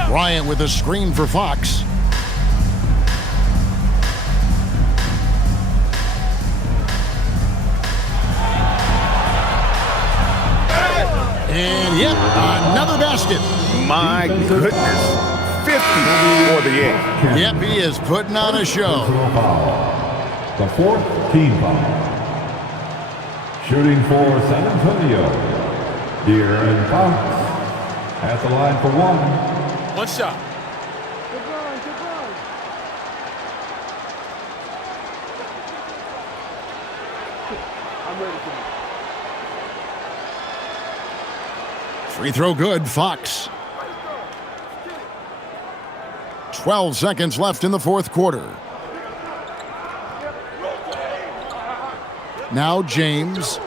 Bryant with a screen for Fox. And yep, another basket. My goodness. 50 for the 8. Yep, he is putting on a show. The 4th team foul. Shooting for San Antonio, De'Aaron Fox at the line for 1. 1 shot. Free throw good, Fox. 12 seconds left in the 4th quarter. Now James.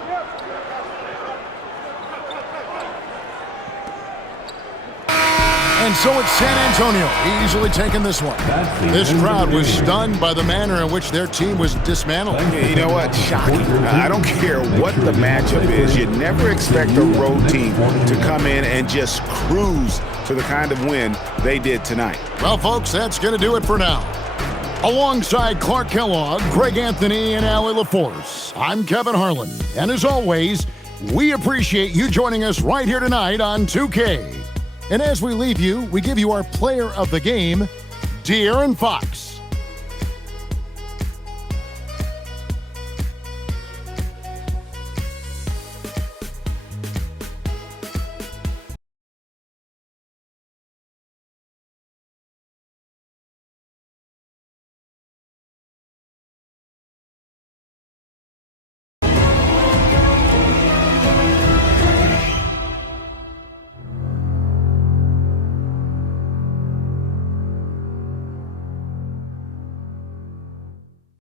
And so it's San Antonio easily taking this one. This crowd was stunned by the manner in which their team was dismantled. You know what? Shocking. I don't care what the matchup is. You never expect a road team to come in and just cruise to the kind of win they did tonight. Well, folks, that's going to do it for now. Alongside Clark Kellogg, Greg Anthony, and Allie LaForce, I'm Kevin Harlan. And as always, we appreciate you joining us right here tonight on 2K. And as we leave you, we give you our player of the game, De'Aaron Fox.